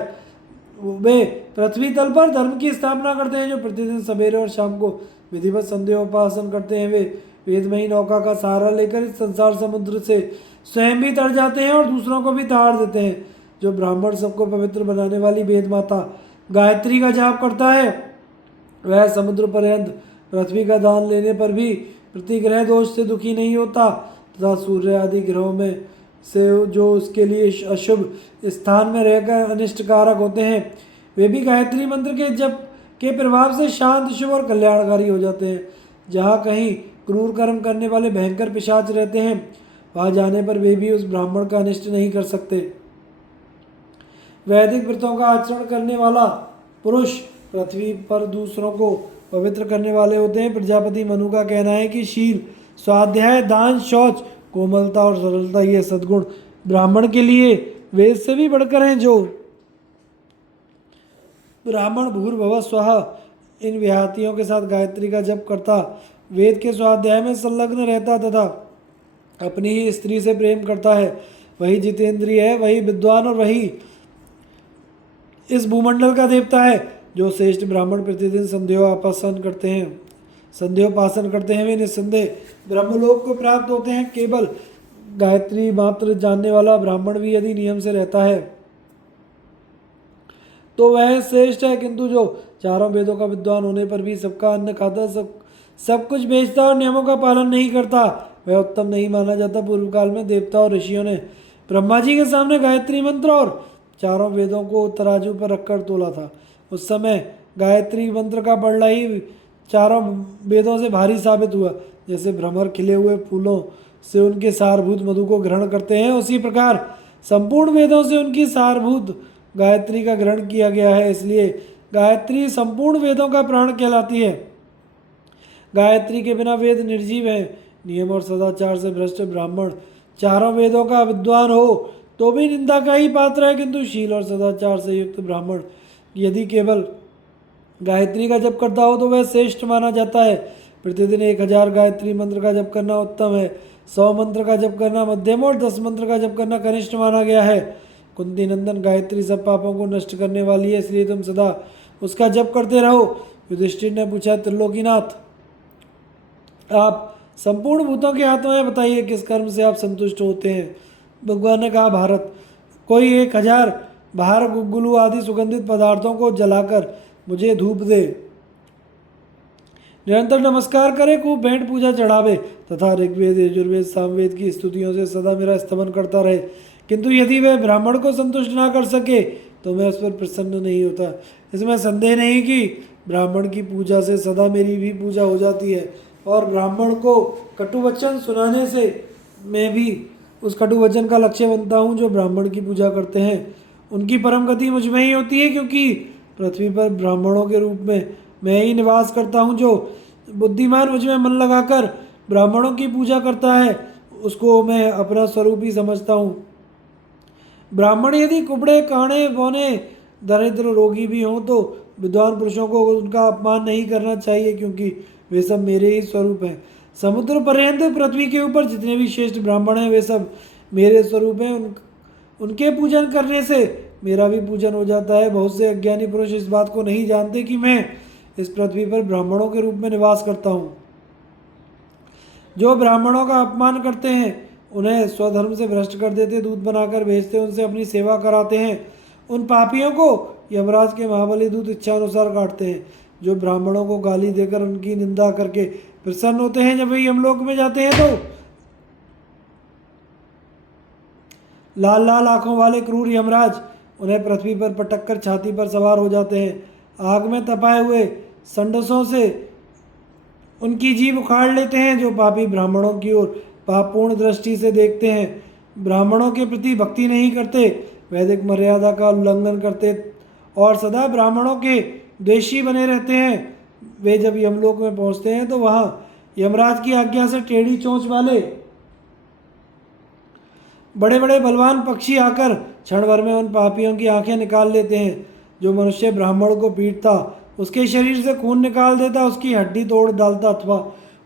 वे पृथ्वी तल पर धर्म की स्थापना करते हैं। जो प्रतिदिन सवेरे और शाम को विधिवत संध्योपासन करते हैं वे वेदमयी नौका का सहारा लेकर इस संसार समुद्र से स्वयं भी तर जाते हैं और दूसरों को भी तार देते हैं। जो ब्राह्मण सबको पवित्र बनाने वाली वेद माता गायत्री का जाप करता है वह समुद्र पर्यंत पृथ्वी का दान लेने पर भी प्रतिग्रह दोष से दुखी नहीं होता तथा सूर्य आदि ग्रहों में से जो उसके लिए अशुभ स्थान में रहकर अनिष्टकारक होते हैं वे भी गायत्री मंत्र के जप के प्रभाव से शांत शुभ और कल्याणकारी हो जाते हैं। जहाँ कहीं क्रूर कर्म करने वाले भयंकर पिशाच रहते हैं वहाँ जाने पर वे भी उस ब्राह्मण का अनिष्ट नहीं कर सकते। वैदिक व्रतों का आचरण करने वाला पुरुष पृथ्वी पर दूसरों को पवित्र करने वाले होते हैं। प्रजापति मनु का कहना है कि शील स्वाध्याय दान शौच कोमलता और सरलता ये सद्गुण ब्राह्मण के लिए वेद से भी बढ़कर हैं। जो ब्राह्मण भूर्भुवः स्वः इन विहातियों के साथ गायत्री का जप करता वेद के स्वाध्याय में संलग्न रहता तथा अपनी ही स्त्री से प्रेम करता है वही जितेंद्रिय है, वही विद्वान और वही इस भूमंडल का देवता है। जो श्रेष्ठ ब्राह्मण प्रतिदिन संध्योपासन करते हैं वे निस्संदेह ब्रह्मलोक को प्राप्त होते हैं। केवल गायत्री मात्र जानने वाला ब्राह्मण भी यदि नियम से रहता है तो वह श्रेष्ठ है, किंतु जो चारों वेदों का विद्वान होने पर भी सबका अन्न खाता सब कुछ बेचता और नियमों का पालन नहीं करता वह उत्तम नहीं माना जाता। पूर्व काल में देवता और ऋषियों ने ब्रह्मा जी के सामने गायत्री मंत्र और चारों वेदों को तराजू पर रखकर तोला था। उस समय गायत्री मंत्र का पढ़ना ही चारों वेदों से भारी साबित हुआ। जैसे भ्रमर खिले हुए फूलों से उनके सारभूत मधु को ग्रहण करते हैं उसी प्रकार संपूर्ण वेदों से उनकी सारभूत गायत्री का ग्रहण किया गया है। इसलिए गायत्री संपूर्ण वेदों का प्राण कहलाती है। गायत्री के बिना वेद निर्जीव हैं। नियम और सदाचार से भ्रष्ट ब्राह्मण चारों वेदों का विद्वान हो तो भी निंदा का ही पात्र है, किंतु शील और सदाचार से युक्त ब्राह्मण यदि केवल गायत्री का जप करता हो तो वह श्रेष्ठ माना जाता है। प्रतिदिन 1000 गायत्री मंत्र का जप करना उत्तम है। 100 मंत्र का जप करना मध्यम और 10 मंत्र का जप करना कनिष्ठ माना गया है। कुंती नंदन गायत्री सब पापों को नष्ट करने वाली है, इसलिए तुम सदा उसका जप करते रहो। युधिष्ठिर ने पूछा, त्रिलोकीनाथ आप संपूर्ण भूतों की आत्माएं बताइए किस कर्म से आप संतुष्ट होते हैं। भगवान ने कहा, भारत कोई 1000 बाहर गुग्गुलू आदि सुगंधित पदार्थों को जलाकर मुझे धूप दे, निरंतर नमस्कार करे, खूब भेंट पूजा चढ़ावे तथा ऋग्वेद यजुर्वेद सामवेद की स्तुतियों से सदा मेरा स्तमन करता रहे, किंतु यदि वह ब्राह्मण को संतुष्ट ना कर सके तो मैं उस पर प्रसन्न नहीं होता। इसमें संदेह नहीं कि ब्राह्मण की पूजा से सदा मेरी भी पूजा हो जाती है, और ब्राह्मण को कटु वचन सुनाने से मैं भी उस कटु वचन का लक्ष्य बनता हूँ। जो ब्राह्मण की पूजा करते हैं उनकी परम गति मुझ में ही होती है, क्योंकि पृथ्वी पर ब्राह्मणों के रूप में मैं ही निवास करता हूँ। जो बुद्धिमान मुझ में मन लगाकर ब्राह्मणों की पूजा करता है उसको मैं अपना स्वरूप ही समझता हूँ। ब्राह्मण यदि कुबड़े काणे बौने दरिद्र रोगी भी हों तो विद्वान पुरुषों को उनका अपमान नहीं करना चाहिए, क्योंकि वे सब मेरे ही स्वरूप हैं। समुद्र पर्यंत पृथ्वी के ऊपर जितने भी श्रेष्ठ ब्राह्मण हैं वे सब मेरे स्वरूप हैं। उनके पूजन करने से मेरा भी पूजन हो जाता है। बहुत से अज्ञानी पुरुष इस बात को नहीं जानते कि मैं इस पृथ्वी पर ब्राह्मणों के रूप में निवास करता हूँ। जो ब्राह्मणों का अपमान करते हैं उन्हें स्वधर्म से भ्रष्ट कर देते, दूत बनाकर भेजते, उनसे अपनी सेवा कराते हैं। उन पापियों को यमराज के महाबली दूत इच्छानुसार काटते हैं। जो ब्राह्मणों को गाली देकर उनकी निंदा करके प्रसन्न होते हैं, जब वे यमलोक में जाते हैं तो लाल लाल आंखों वाले क्रूर यमराज उन्हें पृथ्वी पर पटक कर छाती पर सवार हो जाते हैं। आग में तपाए हुए संडसों से उनकी जीभ उखाड़ लेते हैं। जो पापी ब्राह्मणों की ओर पापपूर्ण दृष्टि से देखते हैं, ब्राह्मणों के प्रति भक्ति नहीं करते, वैदिक मर्यादा का उल्लंघन करते और सदा ब्राह्मणों के द्वेषी बने रहते हैं, वे जब यमलोक में पहुंचते हैं तो वहां यमराज की आज्ञा से टेढ़ी चोंच वाले बड़े बड़े बलवान पक्षी आकर क्षण भर में उन पापियों की आंखें निकाल लेते हैं। जो मनुष्य ब्राह्मण को पीटता, उसके शरीर से खून निकाल देता, उसकी हड्डी तोड़ डालता अथवा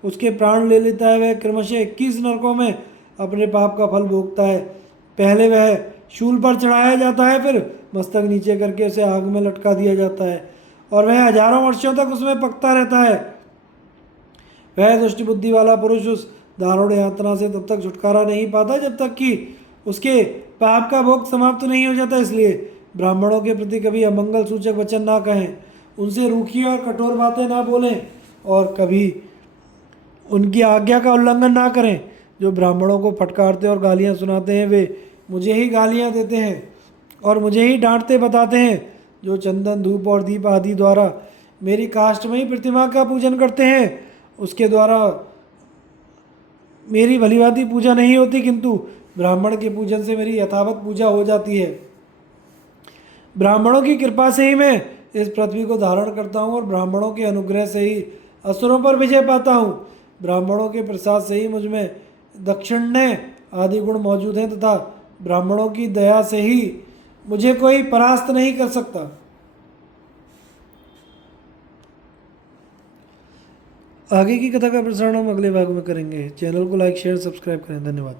उसके प्राण ले लेता है, वह क्रमशः 21 नरकों में अपने पाप का फल भोगता है। पहले वह शूल पर चढ़ाया जाता है, फिर मस्तक नीचे करके उसे आग में लटका दिया जाता है और वह हजारों वर्षों तक उसमें पकता रहता है। वह दुष्ट बुद्धि वाला पुरुष उस दारुण यातना से तब तक छुटकारा नहीं पाता जब तक कि उसके पाप का भोग समाप्त नहीं हो जाता। इसलिए ब्राह्मणों के प्रति कभी अमंगल सूचक वचन ना कहें, उनसे रूखी और कठोर बातें ना बोलें और कभी उनकी आज्ञा का उल्लंघन ना करें। जो ब्राह्मणों को फटकारते और गालियाँ सुनाते हैं वे मुझे ही गालियाँ देते हैं और मुझे ही डांटते बताते हैं। जो चंदन धूप और दीप आदि द्वारा मेरी काष्ठमयी प्रतिमा का पूजन करते हैं उसके द्वारा मेरी भलीभांति पूजा नहीं होती, किंतु ब्राह्मण के पूजन से मेरी यथावत पूजा हो जाती है। ब्राह्मणों की कृपा से ही मैं इस पृथ्वी को धारण करता हूँ और ब्राह्मणों के अनुग्रह से ही असुरों पर विजय पाता हूँ। ब्राह्मणों के प्रसाद से ही मुझ में दक्षिण्य आदि गुण मौजूद हैं तथा ब्राह्मणों की दया से ही मुझे कोई परास्त नहीं कर सकता। आगे की कथा का प्रसारण हम अगले भाग में करेंगे। चैनल को लाइक शेयर सब्सक्राइब करें। धन्यवाद।